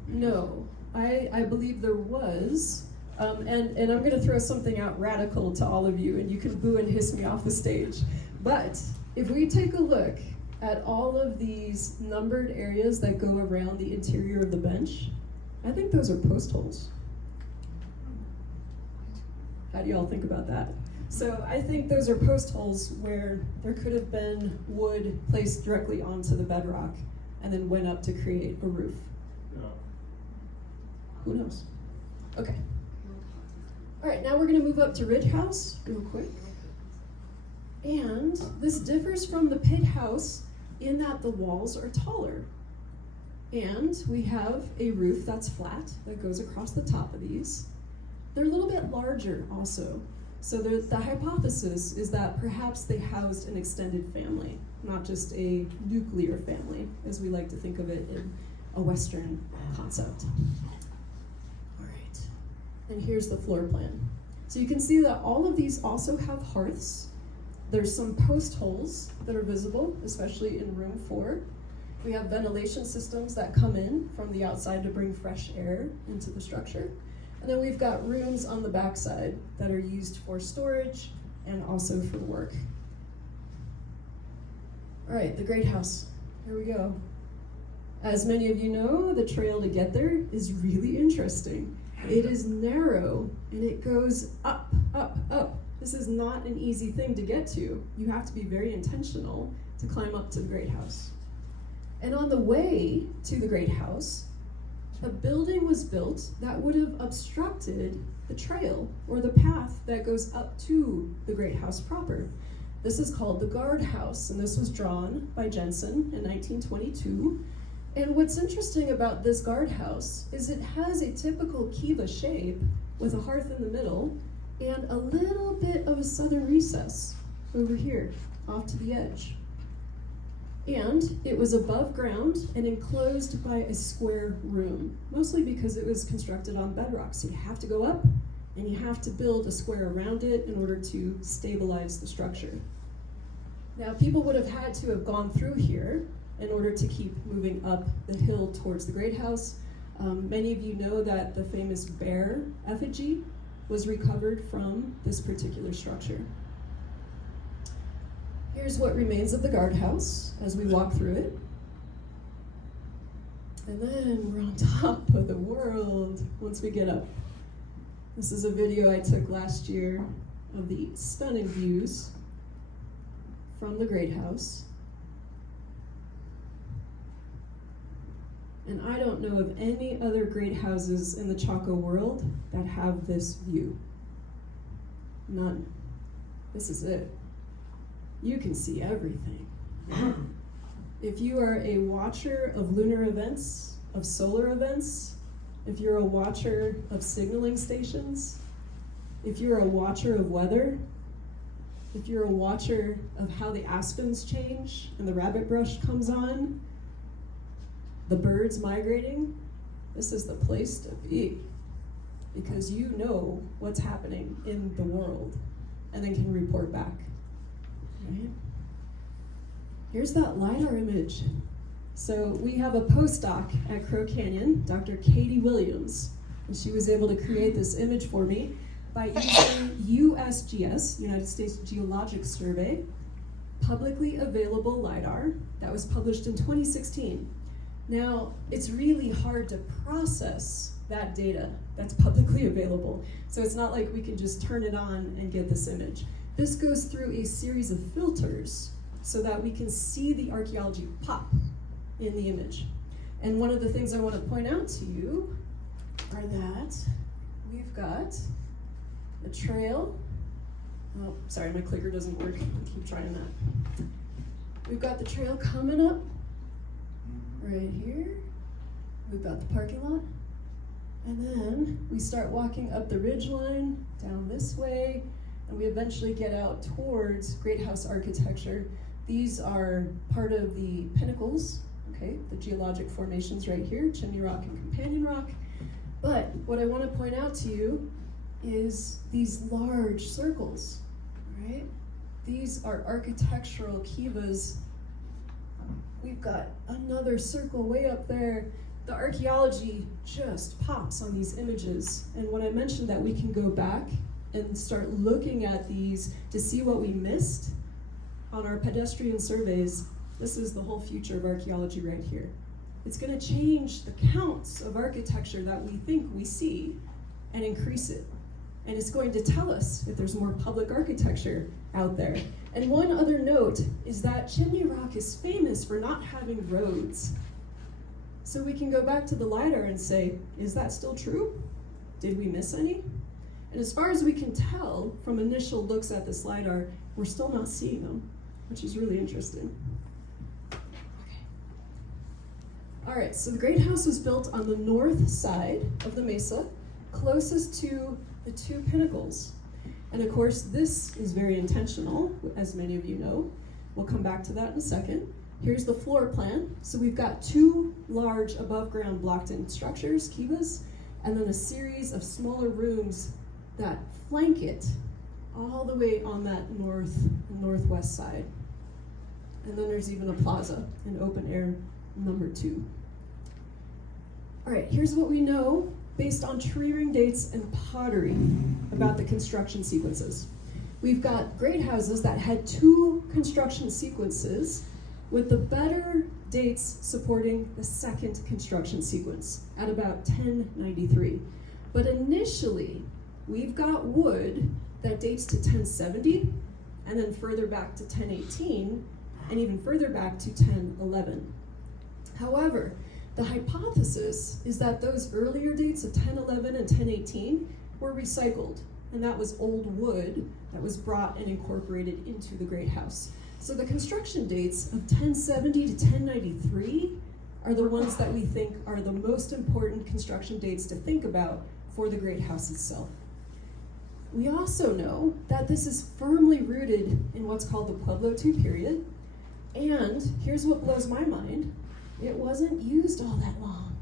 No, I believe there was, and I'm going to throw something out radical to all of you, and you can boo and hiss me off the stage. But if we take a look at all of these numbered areas that go around the interior of the bench, I think those are post holes. How do y'all think about that? So I think those are post holes where there could have been wood placed directly onto the bedrock and then went up to create a roof. Yeah. Who knows? Okay. All right, now we're going to move up to Ridge House real quick. And this differs from the pit house in that the walls are taller. And we have a roof that's flat that goes across the top of these. They're a little bit larger also. So the hypothesis is that perhaps they housed an extended family, not just a nuclear family, as we like to think of it in a Western concept. All right, and here's the floor plan. So you can see that all of these also have hearths. There's some post holes that are visible, especially in room 4. We have ventilation systems that come in from the outside to bring fresh air into the structure. And then we've got rooms on the backside that are used for storage and also for work. All right, the Great House. Here we go. As many of you know, the trail to get there is really interesting. It is narrow and it goes up, up, up. This is not an easy thing to get to. You have to be very intentional to climb up to the Great House. And on the way to the Great House, a building was built that would have obstructed the trail or the path that goes up to the Great House proper. This is called the Guard House, and this was drawn by Jensen in 1922. And what's interesting about this guard house is it has a typical kiva shape with a hearth in the middle and a little bit of a southern recess over here off to the edge. And it was above ground and enclosed by a square room, mostly because it was constructed on bedrock. So you have to go up and you have to build a square around it in order to stabilize the structure. Now, people would have had to have gone through here in order to keep moving up the hill towards the Great House. Many of you know that the famous bear effigy was recovered from this particular structure. Here's what remains of the guardhouse as we walk through it. And then we're on top of the world once we get up. This is a video I took last year of the stunning views from the Great House. And I don't know of any other great houses in the Chaco world that have this view. None. This is it. You can see everything. If you are a watcher of lunar events, of solar events, if you're a watcher of signaling stations, if you're a watcher of weather, if you're a watcher of how the aspens change and the rabbit brush comes on, the birds migrating, this is the place to be, because you know what's happening in the world and then can report back. Right? Here's that LiDAR image. So we have a postdoc at Crow Canyon, Dr. Katie Williams, and she was able to create this image for me by using USGS, United States Geologic Survey, publicly available LiDAR that was published in 2016. Now, it's really hard to process that data that's publicly available. So it's not like we can just turn it on and get this image. This goes through a series of filters so that we can see the archaeology pop in the image. And one of the things I want to point out to you are that we've got a trail. Oh, sorry, my clicker doesn't work. I keep trying that. We've got the trail coming up right here. We've got the parking lot. And then we start walking up the ridge line, down this way, and we eventually get out towards Great House architecture. These are part of the pinnacles, okay, the geologic formations right here, Chimney Rock and Companion Rock. But what I want to point out to you is these large circles, right? These are architectural kivas. We've got another circle way up there. The archaeology just pops on these images. And when I mentioned that we can go back and start looking at these to see what we missed on our pedestrian surveys, this is the whole future of archaeology right here. It's going to change the counts of architecture that we think we see and increase it. And it's going to tell us if there's more public architecture out there. And one other note is that Chimney Rock is famous for not having roads. So we can go back to the LiDAR and say, is that still true? Did we miss any? And as far as we can tell from initial looks at this LiDAR, we're still not seeing them, which is really interesting. Okay. All right, so the Great House was built on the north side of the mesa, closest to the two pinnacles. And of course, this is very intentional, as many of you know. We'll come back to that in a second. Here's the floor plan. So we've got two large above ground blocked in structures, kivas, and then a series of smaller rooms that flank it all the way on that north and northwest side. And then there's even a plaza, an open air number 2. All right, here's what we know based on tree ring dates and pottery about the construction sequences. We've got great houses that had 2 construction sequences, with the better dates supporting the second construction sequence at about 1093. But initially, we've got wood that dates to 1070, and then further back to 1018, and even further back to 1011. However, the hypothesis is that those earlier dates of 1011 and 1018 were recycled, and that was old wood that was brought and incorporated into the Great House. So the construction dates of 1070 to 1093 are the ones that we think are the most important construction dates to think about for the Great House itself. We also know that this is firmly rooted in what's called the Pueblo II period, and here's what blows my mind. It wasn't used all that long.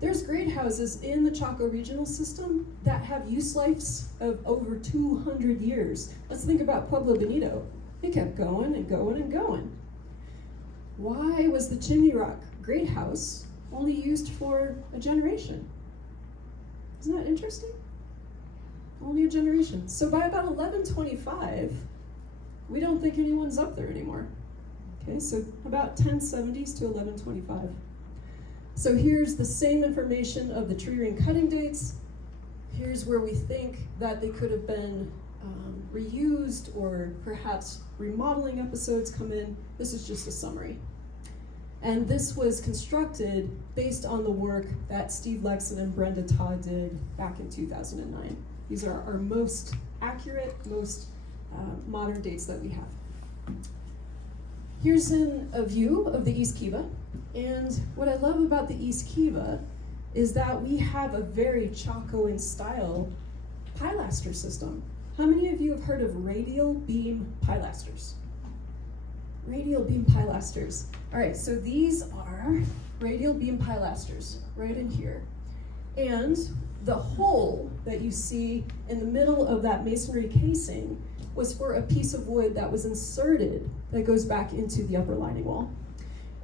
There's great houses in the Chaco regional system that have use lives of over 200 years. Let's think about Pueblo Bonito. It kept going and going and going. Why was the Chimney Rock Great House only used for a generation? Isn't that interesting? Only a generation. So by about 1125, we don't think anyone's up there anymore. Okay, so about 1070s to 1125. So here's the same information of the tree ring cutting dates. Here's where we think that they could have been reused, or perhaps remodeling episodes come in. This is just a summary. And this was constructed based on the work that Steve Lexon and Brenda Todd did back in 2009. These are our most accurate, most modern dates that we have. Here's a view of the East Kiva. And what I love about the East Kiva is that we have a very Chacoan style pilaster system. How many of you have heard of radial beam pilasters? Radial beam pilasters. All right, so these are radial beam pilasters right in here. And the hole that you see in the middle of that masonry casing was for a piece of wood that was inserted that goes back into the upper lining wall.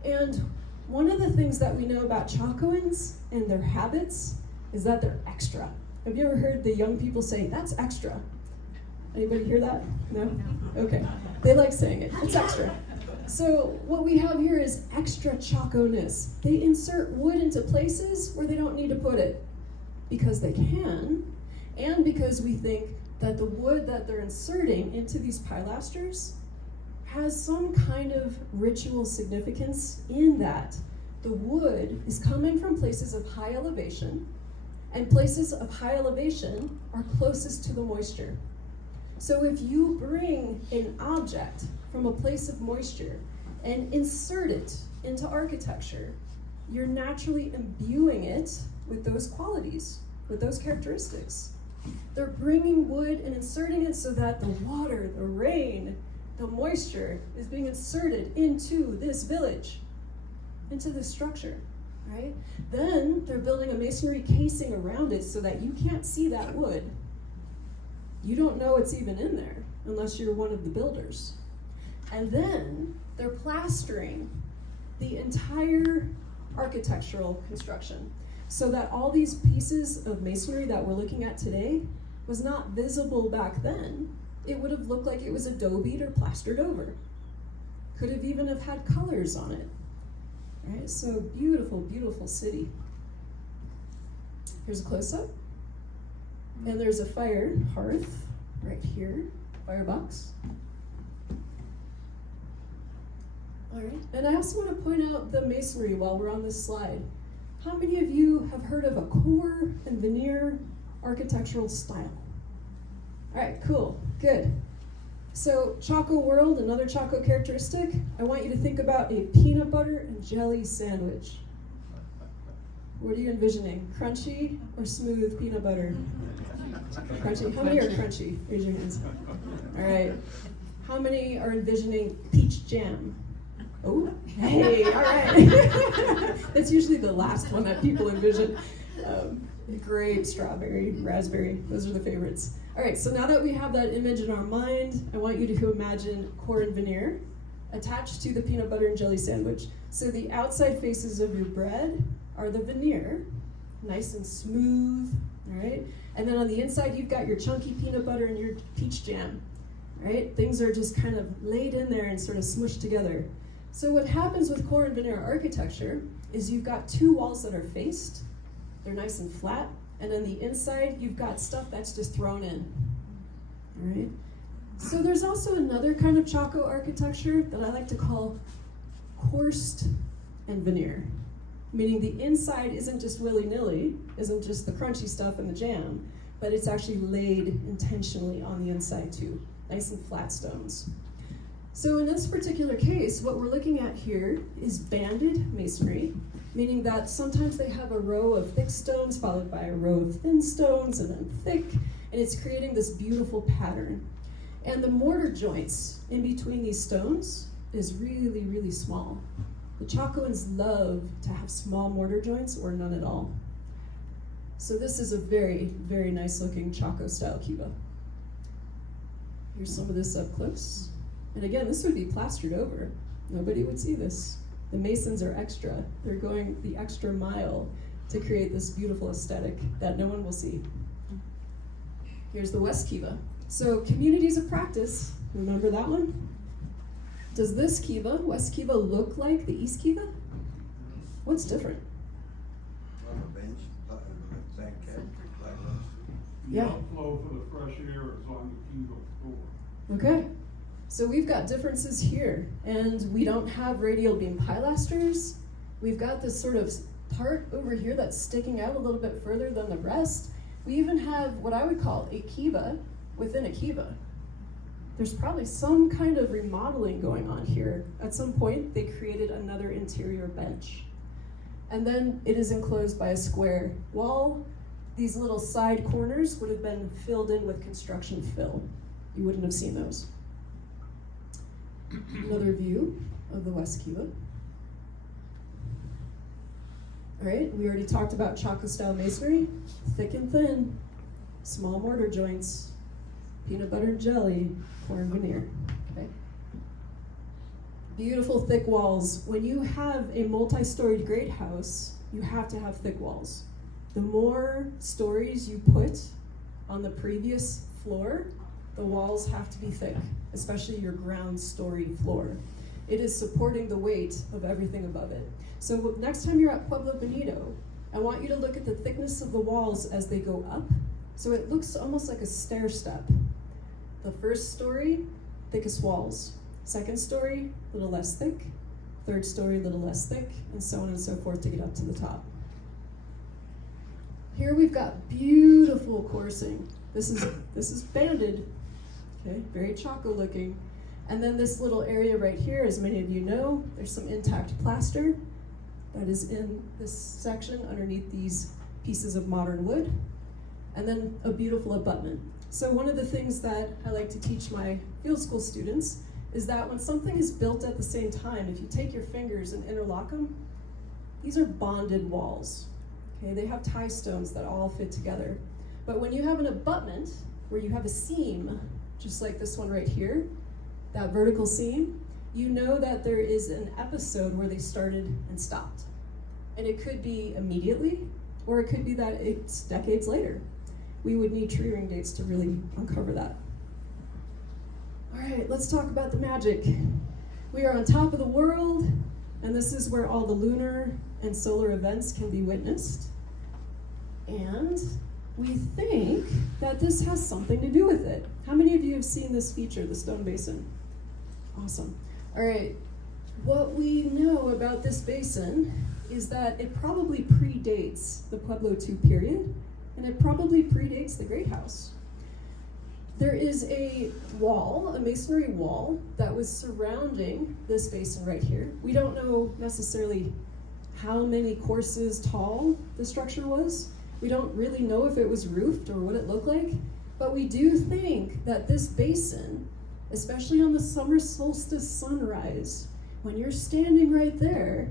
And one of the things that we know about Chacoans and their habits is that they're extra. Have you ever heard the young people say, "That's extra"? Anybody hear that? No? Okay. They like saying it. It's extra. So what we have here is extra Chaco-ness. They insert wood into places where they don't need to put it, because they can, and because we think that the wood that they're inserting into these pilasters has some kind of ritual significance in that the wood is coming from places of high elevation, and places of high elevation are closest to the moisture. So if you bring an object from a place of moisture and insert it into architecture, you're naturally imbuing it with those qualities, with those characteristics. They're bringing wood and inserting it so that the water, the rain, the moisture is being inserted into this village, into this structure, right? Then they're building a masonry casing around it so that you can't see that wood. You don't know it's even in there unless you're one of the builders. And then they're plastering the entire architectural construction so that all these pieces of masonry that we're looking at today was not visible back then. It would have looked like it was adobe'd or plastered over. Could have even have had colors on it. Right? So beautiful, beautiful city. Here's a close-up. And there's a fire hearth right here, firebox. All right, and I also want to point out the masonry while we're on this slide. How many of you have heard of a core and veneer architectural style? All right, cool, good. So Chaco world, another Chaco characteristic, I want you to think about a peanut butter and jelly sandwich. What are you envisioning? Crunchy or smooth peanut butter? Crunchy. How many are crunchy? Raise your hands. All right. How many are envisioning peach jam? Oh, hey, all right. That's usually the last one that people envision. Grape, strawberry, raspberry, those are the favorites. All right, so now that we have that image in our mind, I want you to imagine core and veneer attached to the peanut butter and jelly sandwich. So the outside faces of your bread are the veneer, nice and smooth, all right? And then on the inside, you've got your chunky peanut butter and your peach jam, right? Things are just kind of laid in there and sort of smushed together. So what happens with core and veneer architecture is you've got two walls that are faced, they're nice and flat, and on the inside, you've got stuff that's just thrown in, all right? So there's also another kind of Chaco architecture that I like to call coursed and veneer, meaning the inside isn't just willy-nilly, isn't just the crunchy stuff and the jam, but it's actually laid intentionally on the inside too, nice and flat stones. So in this particular case, what we're looking at here is banded masonry, meaning that sometimes they have a row of thick stones followed by a row of thin stones and then thick, and it's creating this beautiful pattern. And the mortar joints in between these stones is really, really small. The Chacoans love to have small mortar joints or none at all. So this is a very, very nice looking Chaco style kiva. Here's some of this up close. And again, this would be plastered over. Nobody would see this. The masons are extra. They're going the extra mile to create this beautiful aesthetic that no one will see. Here's the West Kiva. So communities of practice, remember that one? Does this kiva, West Kiva, look like the East Kiva? What's different? The Yeah. outflow for the fresh air is on the kiva floor. Okay, so we've got differences here, and we don't have radial beam pilasters. We've got this sort of part over here that's sticking out a little bit further than the rest. We even have what I would call a kiva within a kiva. There's probably some kind of remodeling going on here. At some point, they created another interior bench. And then it is enclosed by a square wall. These little side corners would have been filled in with construction fill. You wouldn't have seen those. Another view of the West Kiva. All right, we already talked about Chaco style masonry, thick and thin, small mortar joints, peanut butter and jelly, core and veneer. Okay. Beautiful thick walls. When you have a multi-storied great house, you have to have thick walls. The more stories you put on the previous floor, the walls have to be thick, especially your ground story floor. It is supporting the weight of everything above it. So next time you're at Pueblo Bonito, I want you to look at the thickness of the walls as they go up So it looks almost like a stair step. The first story, thickest walls. Second story, a little less thick. Third story, a little less thick, and so on and so forth to get up to the top. Here we've got beautiful coursing. This is banded, okay, very Chaco looking. And then this little area right here, as many of you know, there's some intact plaster that is in this section underneath these pieces of modern wood. And then a beautiful abutment. So one of the things that I like to teach my field school students is that when something is built at the same time, if you take your fingers and interlock them, these are bonded walls. Okay, they have tie stones that all fit together. But when you have an abutment, where you have a seam, just like this one right here, that vertical seam, you know that there is an episode where they started and stopped. And it could be immediately, or it could be that it's decades later. We would need tree ring dates to really uncover that. All right, let's talk about the magic. We are on top of the world, and this is where all the lunar and solar events can be witnessed. And we think that this has something to do with it. How many of you have seen this feature, the stone basin? Awesome. All right, what we know about this basin is that it probably predates the Pueblo II period, and it probably predates the Great House. There is a wall, a masonry wall, that was surrounding this basin right here. We don't know necessarily how many courses tall the structure was. We don't really know if it was roofed or what it looked like, but we do think that this basin, especially on the summer solstice sunrise, when you're standing right there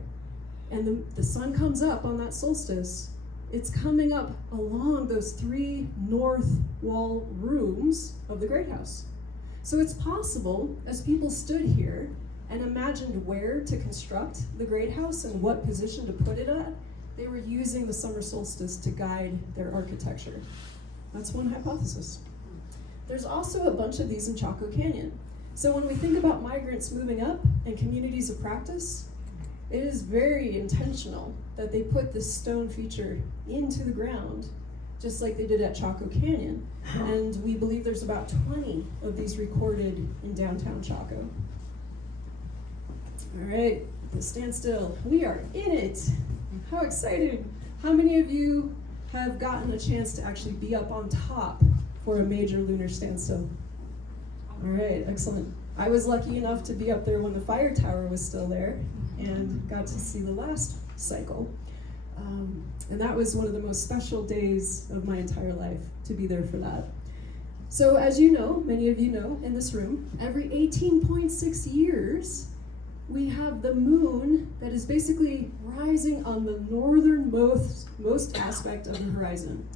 and the sun comes up on that solstice, it's coming up along those 3 north wall rooms of the Great House. So it's possible, as people stood here and imagined where to construct the Great House and what position to put it at, they were using the summer solstice to guide their architecture. That's one hypothesis. There's also a bunch of these in Chaco Canyon. So when we think about migrants moving up and communities of practice, it is very intentional that they put this stone feature into the ground, just like they did at Chaco Canyon. And we believe there's about 20 of these recorded in downtown Chaco. All right, the standstill. We are in it. How excited. How many of you have gotten a chance to actually be up on top for a major lunar standstill? All right, excellent. I was lucky enough to be up there when the fire tower was still there and got to see the last cycle. And that was one of the most special days of my entire life, to be there for that. So as you know, many of you know in this room, every 18.6 years, we have the moon that is basically rising on the northernmost aspect of the horizon.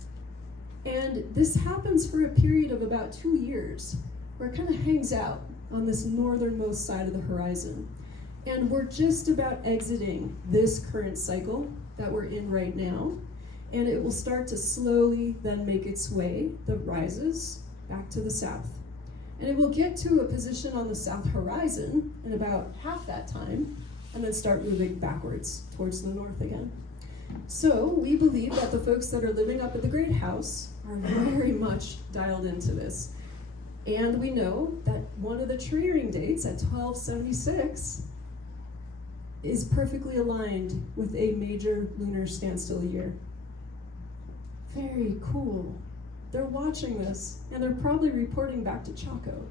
And this happens for a period of about 2 years, where it kind of hangs out on this northernmost side of the horizon. And we're just about exiting this current cycle that we're in right now, and it will start to slowly then make its way, the rises, back to the south. And it will get to a position on the south horizon in about half that time, and then start moving backwards towards the north again. So we believe that the folks that are living up at the Great House are very much dialed into this. And we know that one of the tree ring dates at 1276 is perfectly aligned with a major lunar standstill year. Very cool. They're watching this, and they're probably reporting back to Chaco.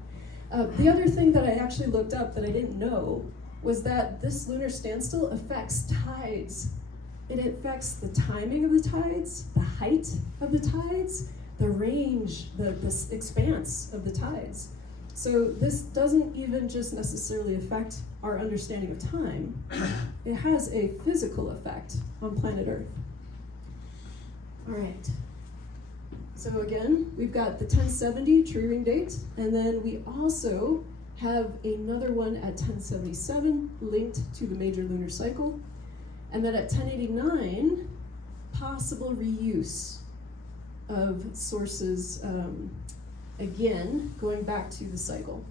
The other thing that I actually looked up that I didn't know was that this lunar standstill affects tides. It affects the timing of the tides, the height of the tides, the range, the expanse of the tides. So this doesn't even just necessarily affect our understanding of time. It has a physical effect on planet Earth. All right. So again, we've got the 1070 tree ring date, and then we also have another one at 1077 linked to the major lunar cycle. And then at 1089, possible reuse of sources, again, going back to the cycle.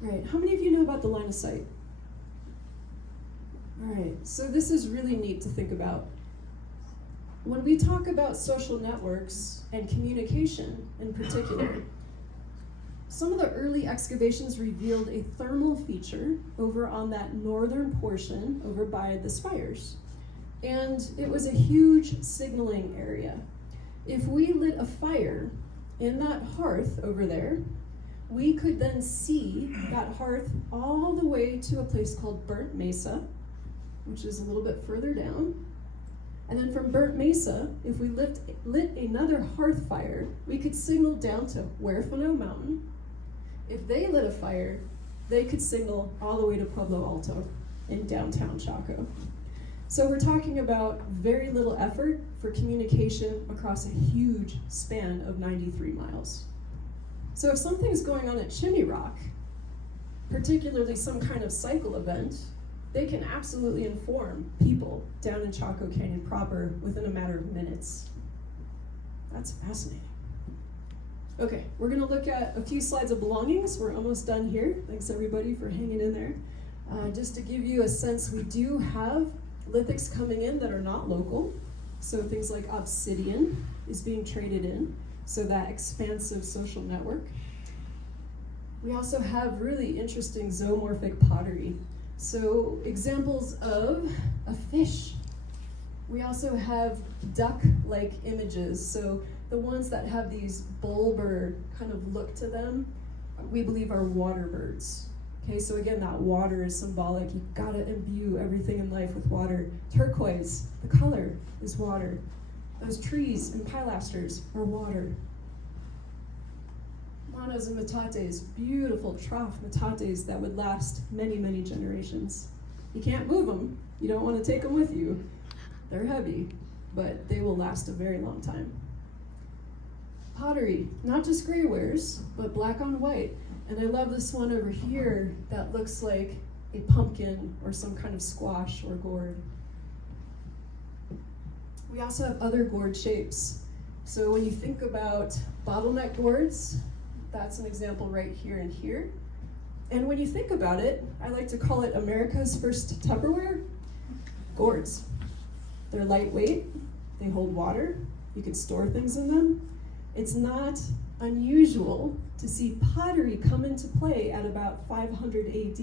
All right, how many of you know about the line of sight? All right, so this is really neat to think about. When we talk about social networks and communication in particular, some of the early excavations revealed a thermal feature over on that northern portion over by the spires. And it was a huge signaling area. If we lit a fire in that hearth over there, we could then see that hearth all the way to a place called Burnt Mesa, which is a little bit further down. And then from Burnt Mesa, if we lit another hearth fire, we could signal down to Huerfano Mountain. If they lit a fire, they could signal all the way to Pueblo Alto in downtown Chaco. So we're talking about very little effort for communication across a huge span of 93 miles. So if something's going on at Chimney Rock, particularly some kind of cycle event, they can absolutely inform people down in Chaco Canyon proper within a matter of minutes. That's fascinating. Okay, we're gonna look at a few slides of belongings. We're almost done here. Thanks everybody for hanging in there. Just to give you a sense, we do have lithics coming in that are not local. So things like obsidian is being traded in, so that expansive social network. We also have really interesting zoomorphic pottery. So examples of a fish. We also have duck-like images. So the ones that have these bulbar kind of look to them, we believe are water birds. Okay, so again, that water is symbolic. You've got to imbue everything in life with water. Turquoise, the color is water. Those trees and pilasters are water. Manos and metates, beautiful trough metates that would last many, many generations. You can't move them. You don't want to take them with you. They're heavy, but they will last a very long time. Pottery, not just gray wares, but black on white. And I love this one over here that looks like a pumpkin or some kind of squash or gourd. We also have other gourd shapes. So when you think about bottleneck gourds, that's an example right here and here. And when you think about it, I like to call it America's first Tupperware gourds. They're lightweight, they hold water, you can store things in them. It's not unusual to see pottery come into play at about 500 AD,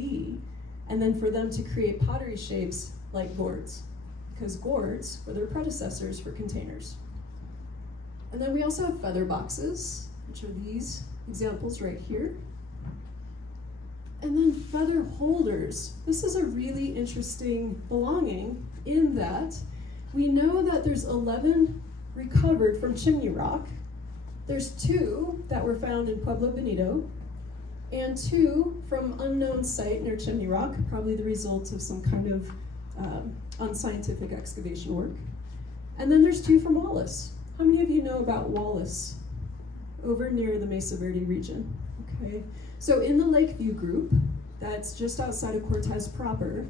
and then for them to create pottery shapes like gourds, because gourds were their predecessors for containers. And then we also have feather boxes, which are these examples right here. And then feather holders. This is a really interesting belonging in that we know that there's 11 recovered from Chimney Rock. There's 2 that were found in Pueblo Bonito, and 2 from unknown site near Chimney Rock, probably the result of some kind of unscientific excavation work. And then there's 2 from Wallace. How many of you know about Wallace? Over near the Mesa Verde region. Okay, so in the Lakeview group, that's just outside of Cortez proper,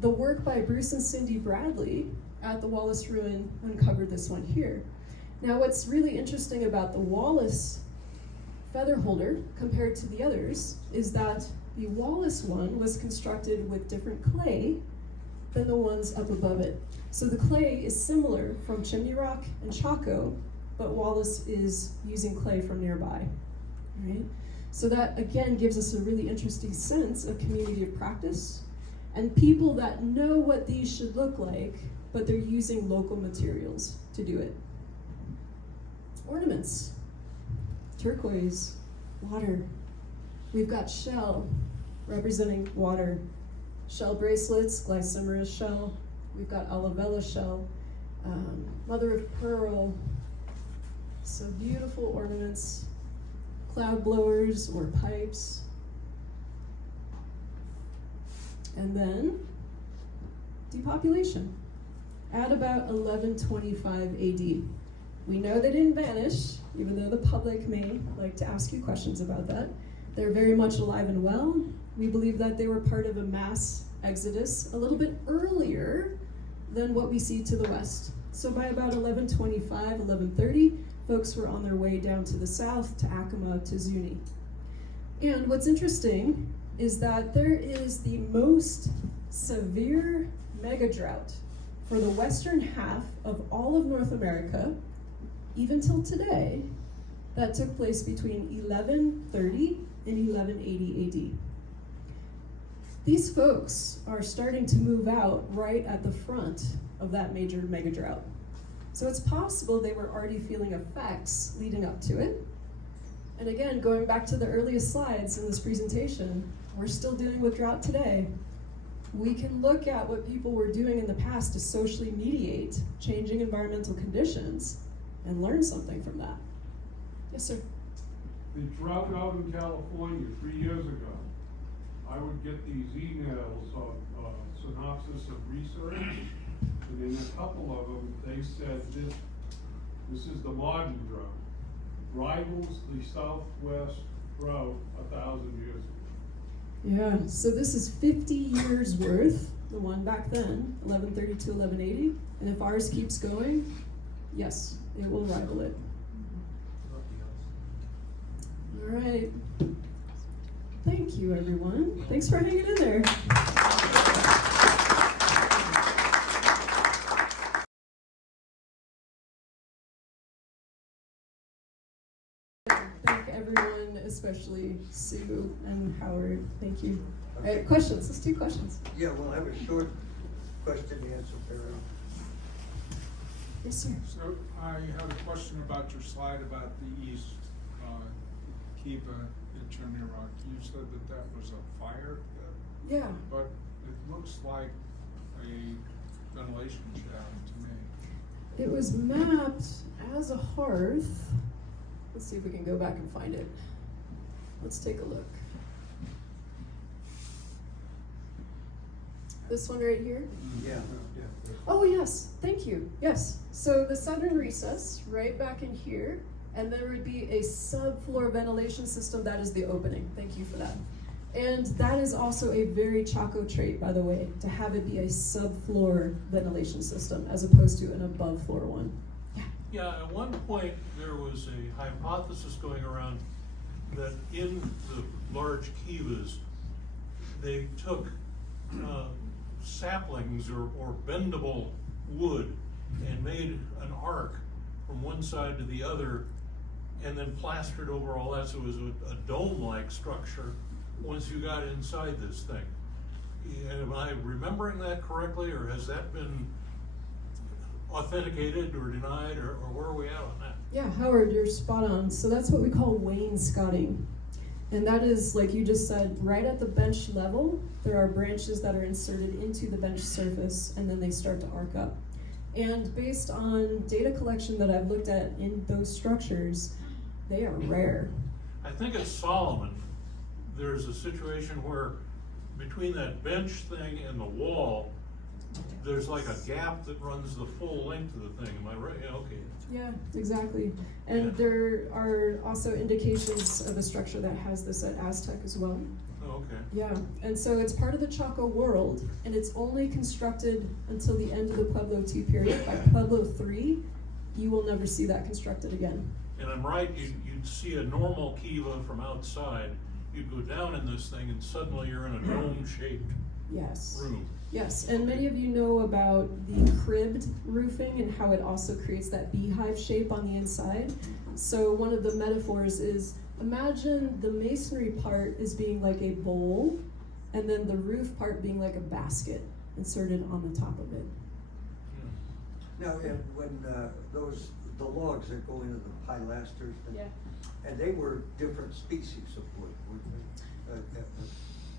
the work by Bruce and Cindy Bradley at the Wallace Ruin uncovered this one here. Now what's really interesting about the Wallace feather holder compared to the others is that the Wallace one was constructed with different clay than the ones up above it. So the clay is similar from Chimney Rock and Chaco, but Wallace is using clay from nearby, right? So that again gives us a really interesting sense of community of practice and people that know what these should look like, but they're using local materials to do it. Ornaments, turquoise, water. We've got shell representing water. Shell bracelets, glycymerous shell. We've got olivella shell, mother of pearl. So beautiful ornaments, cloud blowers or pipes. And then depopulation at about 1125 AD. We know they didn't vanish, even though the public may like to ask you questions about that. They're very much alive and well. We believe that they were part of a mass exodus a little bit earlier than what we see to the west. So by about 1125, 1130, folks were on their way down to the south, to Acoma, to Zuni. And what's interesting is that there is the most severe mega drought for the western half of all of North America, even till today, that took place between 1130 and 1180 AD. These folks are starting to move out right at the front of that major mega drought. So it's possible they were already feeling effects leading up to it. And again, going back to the earliest slides in this presentation, we're still dealing with drought today. We can look at what people were doing in the past to socially mediate changing environmental conditions and learn something from that. Yes, sir. The drought out in California 3 years ago, I would get these emails of synopsis of research, and in a couple of them, they said this is the modern drought, rivals the Southwest drought 1,000 years ago. Yeah, so this is 50 years worth, the one back then, 1130 to 1180. And if ours keeps going, yes, it will rival it. All right. Thank you, everyone. Thanks for hanging in there. Thank everyone, especially Sue and Howard. Thank you. All right, questions. Let's do questions. Yeah, well, I have a short question to answer, Barry. Yes, sir. So I have a question about your slide about the east Kiva in Chimney Rock. You said that was a fire pit, Yeah. but it looks like a ventilation shaft to me. It was mapped as a hearth. Let's see if we can go back and find it. Let's take a look. This one right here? Yeah. Oh, yes, thank you. Yes. So the southern recess, right back in here, and there would be a subfloor ventilation system. That is the opening. Thank you for that. And that is also a very Chaco trait, by the way, to have it be a subfloor ventilation system as opposed to an above floor one. Yeah. Yeah, at one point, there was a hypothesis going around that in the large kivas, they took saplings or bendable wood and made an arc from one side to the other and then plastered over all that, so it was a dome-like structure once you got inside this thing. Am I remembering that correctly, or has that been authenticated or denied, or where are we at on that? Yeah, Howard, you're spot on. So that's what we call wainscoting. And that is, like you just said, right at the bench level, there are branches that are inserted into the bench surface, and then they start to arc up. And based on data collection that I've looked at in those structures, they are rare. I think at Solomon, there's a situation where between that bench thing and the wall, there's like a gap that runs the full length of the thing. Am I right? Yeah, okay. Yeah, exactly. And Yeah. there are also indications of a structure that has this at Aztec as well. Oh, okay. Yeah, and so it's part of the Chaco world, and it's only constructed until the end of the Pueblo II period. By Pueblo III, you will never see that constructed again. And I'm right, you'd see a normal kiva from outside, you'd go down in this thing and suddenly you're in a dome-shaped Yes. room. Yes, and many of you know about the cribbed roofing and how it also creates that beehive shape on the inside. So one of the metaphors is, imagine the masonry part is being like a bowl, and then the roof part being like a basket inserted on the top of it. Now, and when the logs that go into the pilasters, and they were different species of wood, weren't they?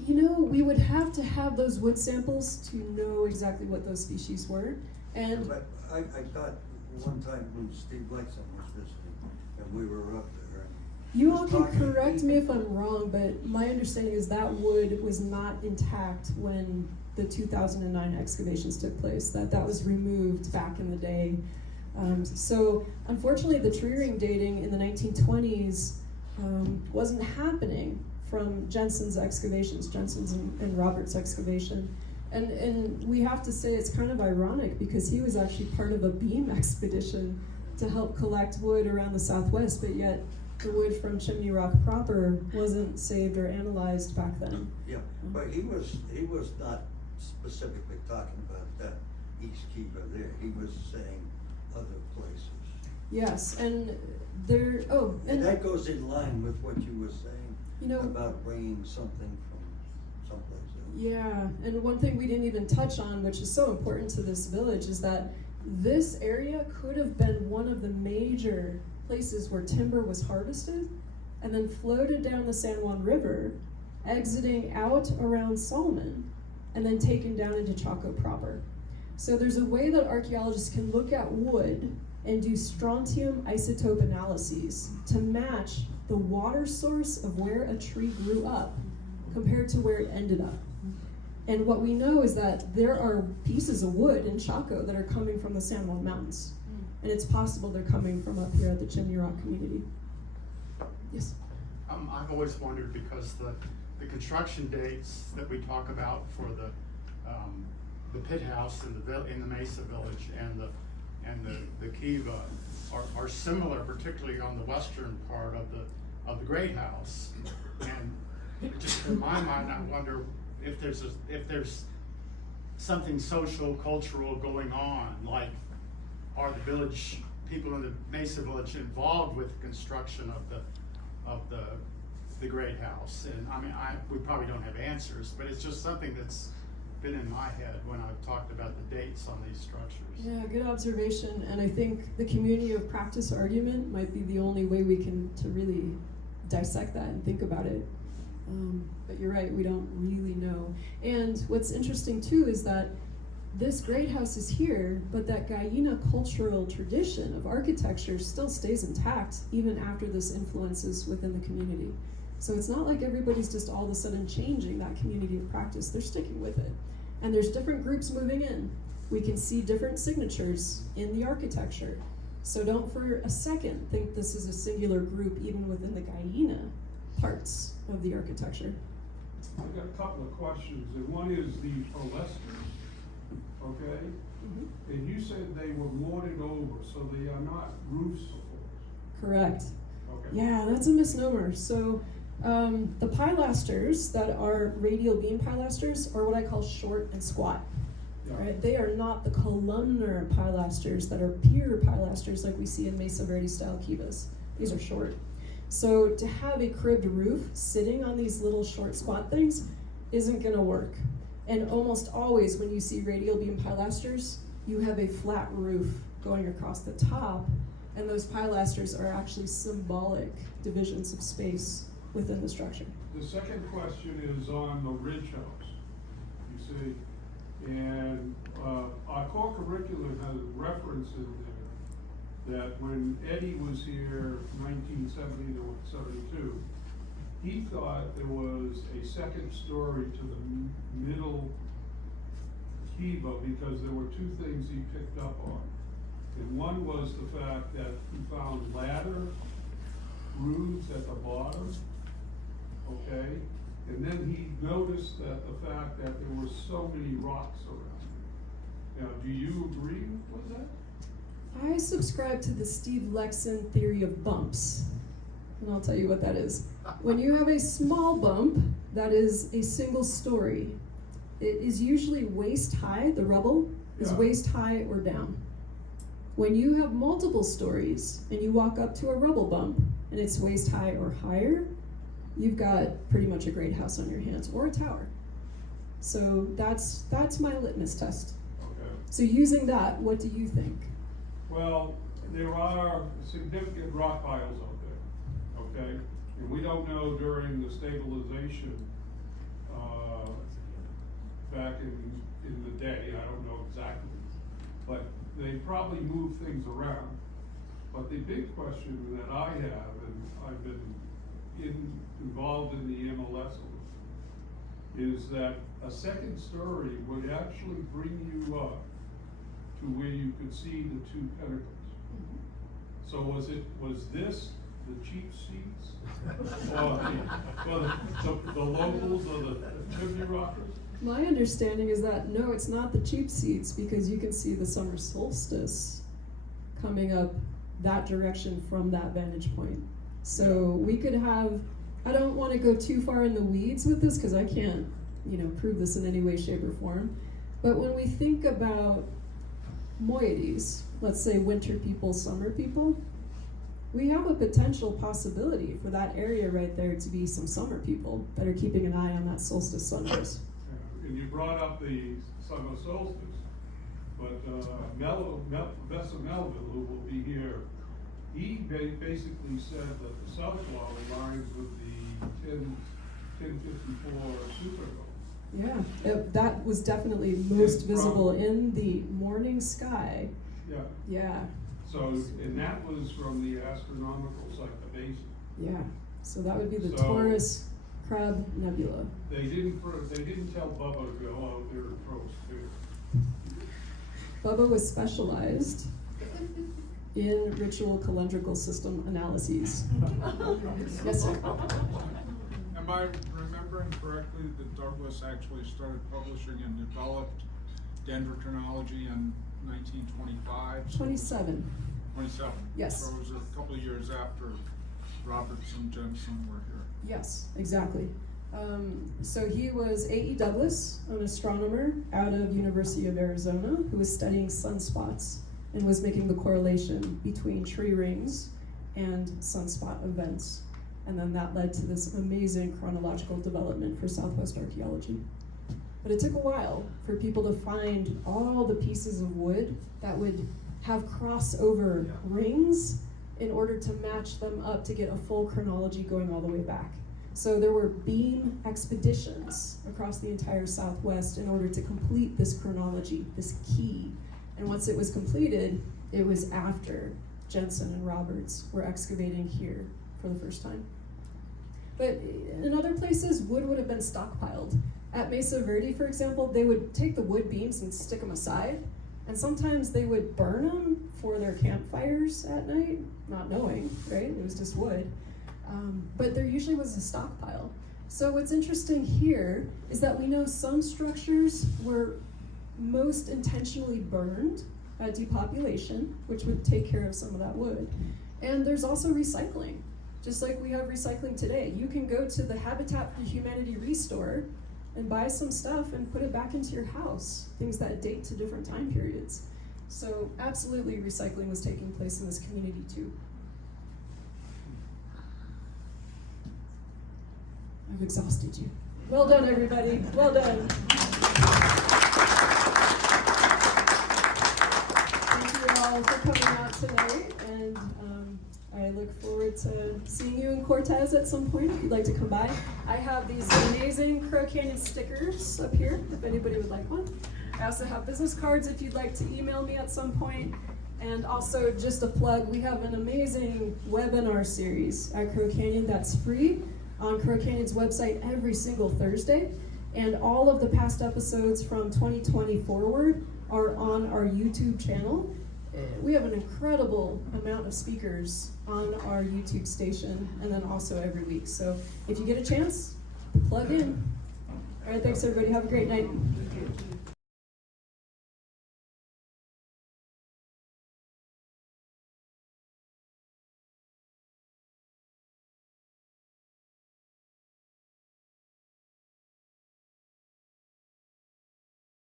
You know, we would have to have those wood samples to know exactly what those species were. And But I thought one time when Steve Lexon was visiting, and we were up there. And you he all was can talking- correct me if I'm wrong, but my understanding is that wood was not intact when the 2009 excavations took place, that was removed back in the day. So unfortunately, the tree ring dating in the 1920s wasn't happening from Jensen's excavations, Jensen's and Robert's excavation. And we have to say it's kind of ironic because he was actually part of a beam expedition to help collect wood around the Southwest, but yet the wood from Chimney Rock proper wasn't saved or analyzed back then. Yeah, but he was not specifically talking about that. East Kiva there. He was saying other places. Yes, and there, oh, And that goes in line with what you were saying You know- about bringing something from someplace else. yeah, and one thing we didn't even touch on, which is so important to this village, is that this area could have been one of the major places where timber was harvested and then floated down the San Juan River, exiting out around Solomon, and then taken down into Chaco proper. So there's a way that archaeologists can look at wood and do strontium isotope analyses to match the water source of where a tree grew up compared to where it ended up. And what we know is that there are pieces of wood in Chaco that are coming from the San Juan Mountains. And it's possible they're coming from up here at the Chimney Rock community. Yes? I've always wondered, because the construction dates that we talk about for the pit house in the Mesa Village and the Kiva are similar, particularly on the western part of the Great House. And just in my mind, I wonder if there's something social, cultural going on, like, are the village people in the Mesa Village involved with the construction of the Great House? And I mean, we probably don't have answers, but it's just something that's been in my head when I've talked about the dates on these structures. Yeah, good observation. And I think the community of practice argument might be the only way we can to really dissect that and think about it. But you're right, we don't really know. And what's interesting too is that this great house is here, but that Guyana cultural tradition of architecture still stays intact even after this influences within the community. So it's not like everybody's just all of a sudden changing that community of practice. They're sticking with it. And there's different groups moving in. We can see different signatures in the architecture. So don't for a second think this is a singular group even within the Guyana parts of the architecture. I've got a couple of questions, and one is the pilasters, okay? Mm-hmm. And you said they were mortared over, so they are not roof supports. Correct. Okay. Yeah, that's a misnomer. So the pilasters that are radial beam pilasters are what I call short and squat. Yeah. Right? They are not the columnar pilasters that are pier pilasters like we see in Mesa Verde style kivas. These are short. So to have a cribbed roof sitting on these little short squat things isn't gonna work. And almost always when you see radial beam pilasters, you have a flat roof going across the top, and those pilasters are actually symbolic divisions of space within the structure. The second question is on the Ridge House, you see, and our core curriculum has a reference in there that when Eddie was here, 1970 to 72, he thought there was a second story to the middle kiva because there were two things he picked up on. And one was the fact that he found ladder grooves at the bottom, okay? And then he noticed that the fact that there were so many rocks around it. Now, do you agree with that? I subscribe to the Steve Lexon theory of bumps, and I'll tell you what that is. When you have a small bump that is a single story, it is usually waist high, the rubble is Yeah. waist high or down. When you have multiple stories and you walk up to a rubble bump and it's waist high or higher, you've got pretty much a great house on your hands, or a tower. So that's my litmus test. Okay. So using that, what do you think? Well, there are significant rock piles out there, okay? And we don't know during the stabilization, back in the day, I don't know exactly, but they probably move things around. But the big question that I have, and I've been involved in the MLS, is that a second story would actually bring you up to where you could see the two pinnacles. So was this the cheap seats? Or the locals or the Chimney Rockers? My understanding is that no, it's not the cheap seats, because you can see the summer solstice coming up that direction from that vantage point. So we could have, I don't want to go too far in the weeds with this because I can't, prove this in any way, shape, or form. But when we think about moieties, let's say winter people, summer people, we have a potential possibility for that area right there to be some summer people that are keeping an eye on that solstice sunrise. And you brought up the summer solstice, but Vesa Melville, who will be here, he basically said that the south wall aligns with the 1054 supernova. Yeah, that was definitely most visible in the morning sky. Yeah, Yeah, so, and that was from the astronomical site, the basin. yeah. So that would be the So- Taurus Crab Nebula. They didn't tell Bubba to go out there and throw a spear. Bubba was specialized in ritual calendrical system analyses. Yes, sir. Am I remembering correctly that Douglas actually started publishing and developed dendrochronology in 1925? 27. 27? Yes. So it was a couple of years after Roberts and Jensen were here. Yes, exactly. So he was A.E. Douglas, an astronomer out of University of Arizona, who was studying sunspots and was making the correlation between tree rings and sunspot events. And then that led to this amazing chronological development for Southwest archaeology. But it took a while for people to find all the pieces of wood that would have crossover rings in order to match them up to get a full chronology going all the way back. So there were beam expeditions across the entire Southwest in order to complete this chronology, this key. And once it was completed, it was after Jensen and Roberts were excavating here for the first time. But in other places, wood would have been stockpiled. At Mesa Verde, for example, they would take the wood beams and stick them aside, and sometimes they would burn them for their campfires at night, not knowing, right? It was just wood. But there usually was a stockpile. So what's interesting here is that we know some structures were most intentionally burned at depopulation, which would take care of some of that wood. And there's also recycling. Just like we have recycling today. You can go to the Habitat for Humanity Restore and buy some stuff and put it back into your house, things that date to different time periods. So absolutely recycling was taking place in this community too. I've exhausted you. Well done, everybody. Well done. Thank you all for coming out tonight, and I look forward to seeing you in Cortez at some point if you'd like to come by. I have these amazing Crow Canyon stickers up here if anybody would like one. I also have business cards if you'd like to email me at some point. And also, just a plug, we have an amazing webinar series at Crow Canyon that's free on Crow Canyon's website every single Thursday. And all of the past episodes from 2020 forward are on our YouTube channel. We have an incredible amount of speakers on our YouTube station, and then also every week. So if you get a chance, plug in. All right, thanks everybody. Have a great night.